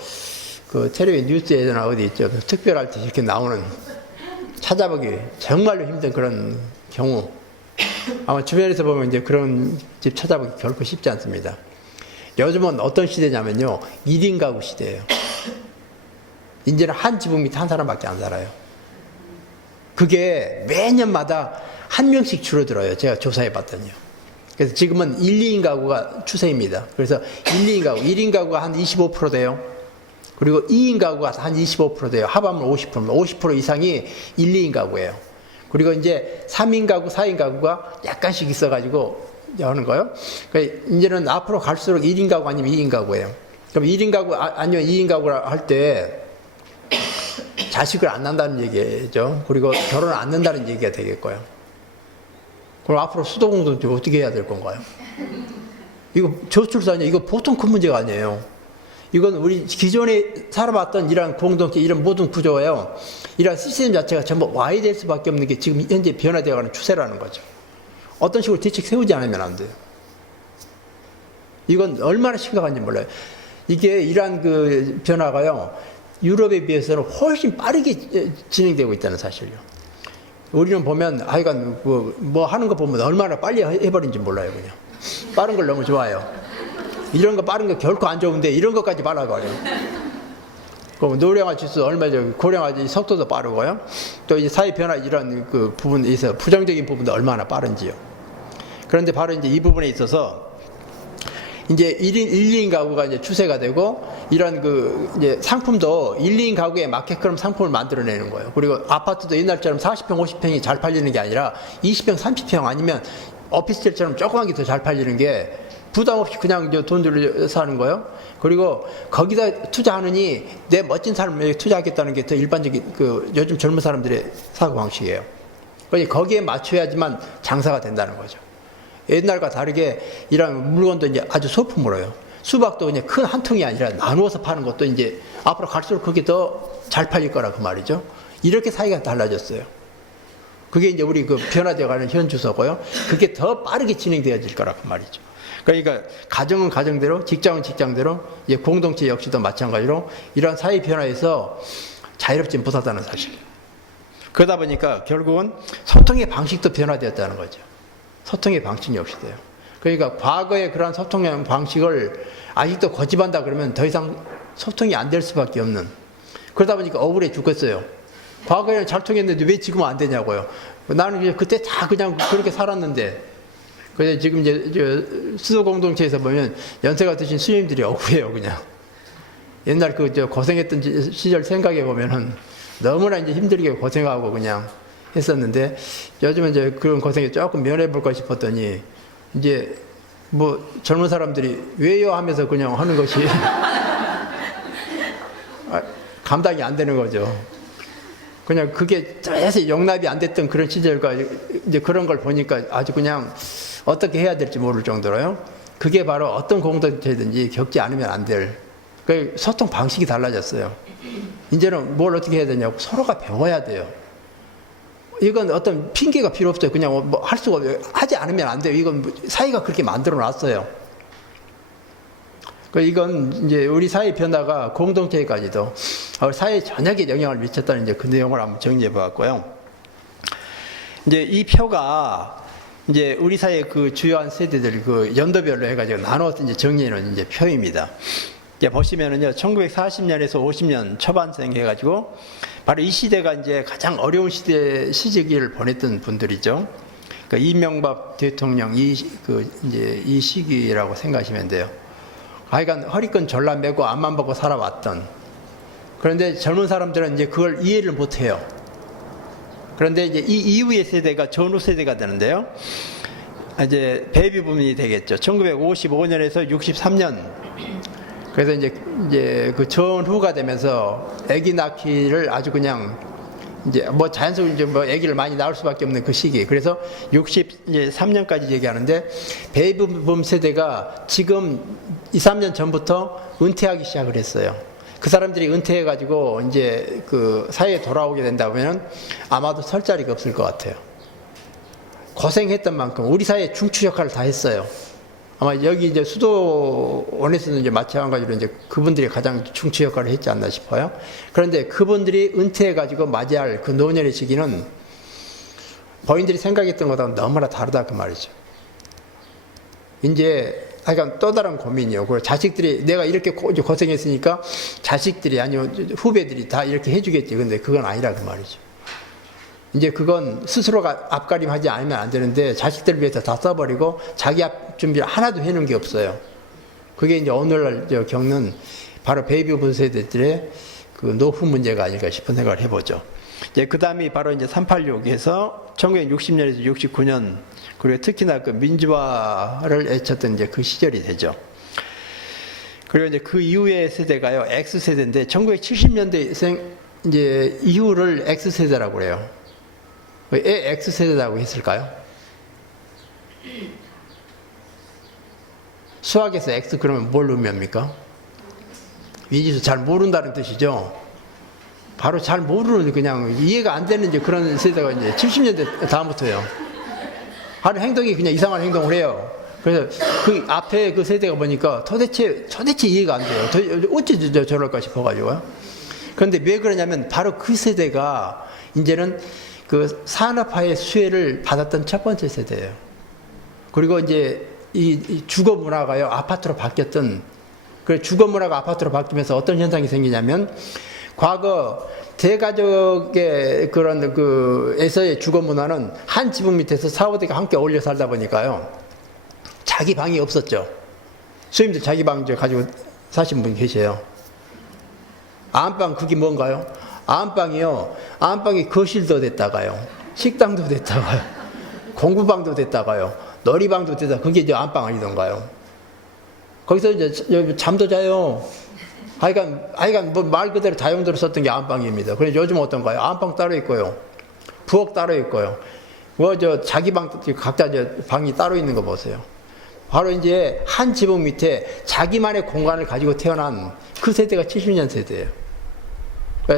그 텔레비전 뉴스에나 어디 있죠. 특별할 때 이렇게 나오는, 찾아보기 정말로 힘든 그런 경우. 아마 주변에서 보면 이제 그런 집 찾아보기 결코 쉽지 않습니다. 요즘은 어떤 시대냐면요, 1인 가구 시대예요. 이제는 한 지붕 밑에 한 사람밖에 안 살아요. 그게 매년마다 한 명씩 줄어들어요. 제가 조사해 봤더니요. 그래서 지금은 1, 2인 가구가 추세입니다. 그래서 1, 2인 가구, 1인 가구가 한 25% 돼요. 그리고 2인 가구가 한 25% 돼요. 합하면 50% 이상이 1, 2인 가구예요. 그리고 이제 3인 가구, 4인 가구가 약간씩 있어가지고 하는 거예요. 그러니까 이제는 앞으로 갈수록 1인 가구 아니면 2인 가구예요. 그럼 1인 가구 아니면 2인 가구라 할 때 자식을 안 낳는다는 얘기죠. 그리고 결혼을 안 한다는 얘기가 되겠고요. 그럼 앞으로 수도공동체 어떻게 해야 될 건가요? 이거 저출산이요. 이거 보통 큰 문제가 아니에요. 이건 우리 기존에 살아왔던 이런 공동체, 이런 모든 구조예요. 이런 시스템 자체가 전부 와야 될 수밖에 없는 게 지금 현재 변화되어가는 추세라는 거죠. 어떤 식으로 대책 세우지 않으면 안 돼요. 이건 얼마나 심각한지 몰라요. 이게 이러한 그 변화가요, 유럽에 비해서는 훨씬 빠르게 진행되고 있다는 사실이요. 우리는 보면 하여간 뭐 하는 거 보면 얼마나 빨리 해버린지 몰라요. 그냥 빠른 걸 너무 좋아해요. 이런 거 빠른 거 결코 안 좋은데 이런 것까지 빨라버려요. 그럼 노령화 지수 얼마 전 고령화 속도도 빠르고요. 또 이제 사회 변화 이런 그 부분에 있어 부정적인 부분도 얼마나 빠른지요. 그런데 바로 이제 이 부분에 있어서 이제 1인 2인 가구가 이제 추세가 되고, 이런 그 이제 상품도 1, 2인 가구에 맞게끔 상품을 만들어내는 거예요. 그리고 아파트도 옛날처럼 40평, 50평이 잘 팔리는 게 아니라 20평, 30평 아니면 오피스텔처럼 조그만 게 더 잘 팔리는 게 부담 없이 그냥 돈 들여 사는 거예요. 그리고 거기다 투자하느니 내 멋진 삶에 투자하겠다는 게 더 일반적인 그 요즘 젊은 사람들의 사고방식이에요. 그러니 거기에 맞춰야지만 장사가 된다는 거죠. 옛날과 다르게 이런 물건도 이제 아주 소품으로 해요. 수박도 그냥 큰 한 통이 아니라 나누어서 파는 것도 이제 앞으로 갈수록 그게 더 잘 팔릴 거라 그 말이죠. 이렇게 사이가 달라졌어요. 그게 이제 우리 그 변화되어가는 현 주소고요. 그게 더 빠르게 진행되어질 거라 그 말이죠. 그러니까 가정은 가정대로, 직장은 직장대로, 이제 공동체 역시도 마찬가지로 이런 사회 변화에서 자유롭지 못하다는 사실. 그러다 보니까 결국은 소통의 방식도 변화되었다는 거죠. 소통의 방식이 없이 돼요. 그러니까 과거의 그런 소통의 방식을 아직도 고집한다 그러면 더 이상 소통이 안 될 수밖에 없는. 그러다 보니까 억울해 죽겠어요. 과거에는 잘 통했는데 왜 지금은 안 되냐고요. 나는 그때 다 그냥 그렇게 살았는데. 그래서 지금 이제 수도 공동체에서 보면 연세가 드신 스님들이 억울해요, 그냥. 옛날 고생했던 시절 생각해 보면은 너무나 이제 힘들게 고생하고 그냥 했었는데, 요즘은 이제 그런 고생에 조금 면해볼까 싶었더니, 이제 뭐 젊은 사람들이 왜요 하면서 그냥 하는 것이 감당이 안 되는 거죠. 그냥 그게 자세히 용납이 안 됐던 그런 시절과 이제 그런 걸 보니까 아주 그냥 어떻게 해야 될지 모를 정도로요. 그게 바로 어떤 공동체든지 겪지 않으면 안 될, 그 소통 방식이 달라졌어요. 이제는 뭘 어떻게 해야 되냐고 서로가 배워야 돼요. 이건 어떤 핑계가 필요 없어요. 그냥 뭐 할 수가 없어요. 하지 않으면 안 돼요. 이건 사회가 그렇게 만들어 놨어요. 이건 이제 우리 사회 변화가 공동체까지도 사회에 전역에 영향을 미쳤다는 이제 그 내용을 한번 정리해 보았고요. 이제 이 표가 이제 우리 사회 그 주요한 세대들 그 연도별로 해가지고 나눠서 이제 정리해 놓은 이제 표입니다. 이제 보시면은요, 1940년에서 50년 초반생 해가지고 바로 이 시대가 이제 가장 어려운 시기를 보냈던 분들이죠. 그러니까 이명박 대통령 이제 이 시기라고 생각하시면 돼요. 하여간 허리끈 졸라매고 앞만 보고 살아왔던. 그런데 젊은 사람들은 이제 그걸 이해를 못 해요. 그런데 이제 이 이후의 세대가 전후 세대가 되는데요. 이제 베이비 붐이 되겠죠. 1955년에서 63년. 그래서 이제 그 전후가 되면서 아기 낳기를 아주 그냥 이제 뭐 자연스럽게 이제 뭐 아기를 많이 낳을 수밖에 없는 그 시기. 그래서 63년까지 얘기하는데 베이비 붐 세대가 지금 2, 3년 전부터 은퇴하기 시작을 했어요. 그 사람들이 은퇴해가지고 이제 그 사회에 돌아오게 된다면 아마도 설 자리가 없을 것 같아요. 고생했던 만큼 우리 사회의 중추 역할을 다 했어요. 아마 여기 이제 수도원에서는 이제 마찬가지로 이제 그분들이 가장 중추 역할을 했지 않나 싶어요. 그런데 그분들이 은퇴해가지고 맞이할 그 노년의 시기는 본인들이 생각했던 것하고 너무나 다르다 그 말이죠. 이제 하여간 또 다른 고민이요. 그리고 자식들이 내가 이렇게 고생했으니까 자식들이 아니면 후배들이 다 이렇게 해주겠지. 근데 그건 아니라 그 말이죠. 이제 그건 스스로가 앞가림하지 않으면 안 되는데 자식들을 위해서 다 써버리고 자기 앞 준비를 하나도 해놓은 게 없어요. 그게 이제 오늘날 겪는 바로 베이비 붐 세대들의 그 노후 문제가 아닐까 싶은 생각을 해보죠. 이제 그 다음이 바로 이제 386에서 1960년에서 69년 그리고 특히나 그 민주화를 애쳤던 이제 그 시절이 되죠. 그리고 이제 그 이후의 세대가요, X세대인데 1970년대생 이제 이후를 X세대라고 그래요. 왜 X세대라고 했을까요? 수학에서 X 그러면 뭘 의미합니까? 위지수 잘 모른다는 뜻이죠. 바로 잘 모르는 그냥 이해가 안 되는 이제 그런 세대가 이제 70년대 다음부터요. 하는 행동이 그냥 이상한 행동을 해요. 그래서 그 앞에 그 세대가 보니까 도대체 이해가 안 돼요. 어찌 저럴까 싶어가지고요. 그런데 왜 그러냐면 바로 그 세대가 이제는 그 산업화의 수혜를 받았던 첫 번째 세대예요. 그리고 이제 이 주거 문화가요 아파트로 바뀌었던 그 주거 문화가 아파트로 바뀌면서 어떤 현상이 생기냐면 과거 대가족의 그런 에서의 주거 문화는 한 지붕 밑에서 4, 5대가 함께 어울려 살다 보니까요 자기 방이 없었죠. 수임들 자기 방 가지고 사신 분 계세요. 안방 그게 뭔가요? 안방이 거실도 됐다가요, 식당도 됐다가요, 공부방도 됐다가요, 놀이방도 됐다가 그게 이제 안방 아니던가요? 거기서 이제 잠도 자요. 하여간 뭐 말 그대로 다용도로 썼던 게 안방입니다. 그래서 요즘 어떤가요? 안방 따로 있고요, 부엌 따로 있고요. 뭐 자기 방 각자 방이 따로 있는 거 보세요. 바로 이제 한 지붕 밑에 자기만의 공간을 가지고 태어난 그 세대가 70년 세대예요.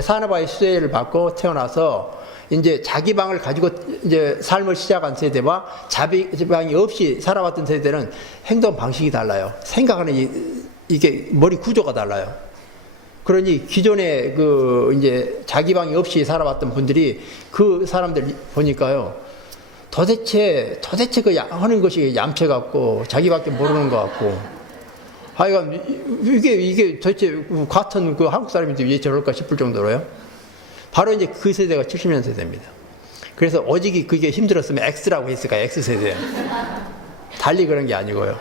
산업화의 수혜를 받고 태어나서 이제 자기 방을 가지고 이제 삶을 시작한 세대와 자기 방이 없이 살아왔던 세대는 행동 방식이 달라요. 생각하는 이게 머리 구조가 달라요. 그러니 기존에 이제 자기 방이 없이 살아왔던 분들이 그 사람들 보니까요. 도대체 하는 것이 얌체 같고 자기밖에 모르는 것 같고. 하여간 이게 도대체 같은 한국 사람인데 왜 저럴까 싶을 정도로요. 바로 이제 그 세대가 70년 세대입니다. 그래서 오직이 그게 힘들었으면 X라고 했을까요? X세대. 달리 그런 게 아니고요.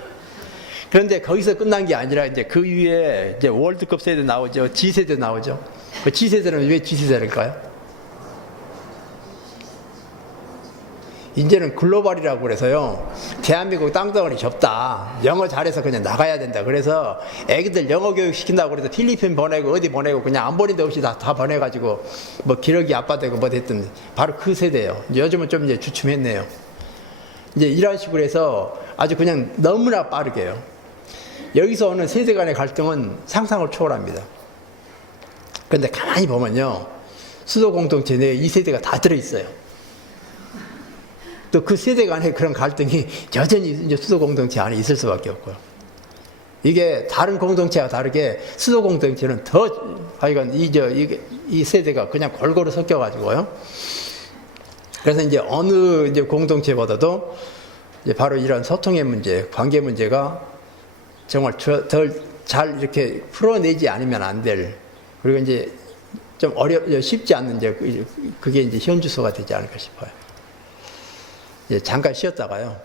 그런데 거기서 끝난 게 아니라 이제 그 위에 이제 월드컵 세대 나오죠. G세대 나오죠. 그 G세대는 왜 G세대일까요? 이제는 글로벌이라고 그래서요. 대한민국 땅덩어리 좁다. 영어 잘해서 그냥 나가야 된다. 그래서 애기들 영어 교육 시킨다고 그래서 필리핀 보내고 어디 보내고 그냥 안 보낸 데 없이 다 보내가지고 뭐 기러기 아빠 되고 뭐 됐든 바로 그 세대예요. 요즘은 좀 이제 주춤했네요. 이제 이런 식으로 해서 아주 그냥 너무나 빠르게요. 여기서 오는 세대 간의 갈등은 상상을 초월합니다. 그런데 가만히 보면요. 수도 공동체 내에 이 세대가 다 들어있어요. 또 그 세대 간의 그런 갈등이 여전히 이제 수도 공동체 안에 있을 수밖에 없고요. 이게 다른 공동체와 다르게 수도 공동체는 더 하여간 이 세대가 그냥 골고루 섞여가지고요. 그래서 이제 어느 이제 공동체보다도 이제 바로 이런 소통의 문제, 관계 문제가 정말 덜 잘 이렇게 풀어내지 않으면 안 될, 그리고 이제 좀 쉽지 않는 이제 그게 이제 현주소가 되지 않을까 싶어요. 이제 잠깐 쉬었다가요.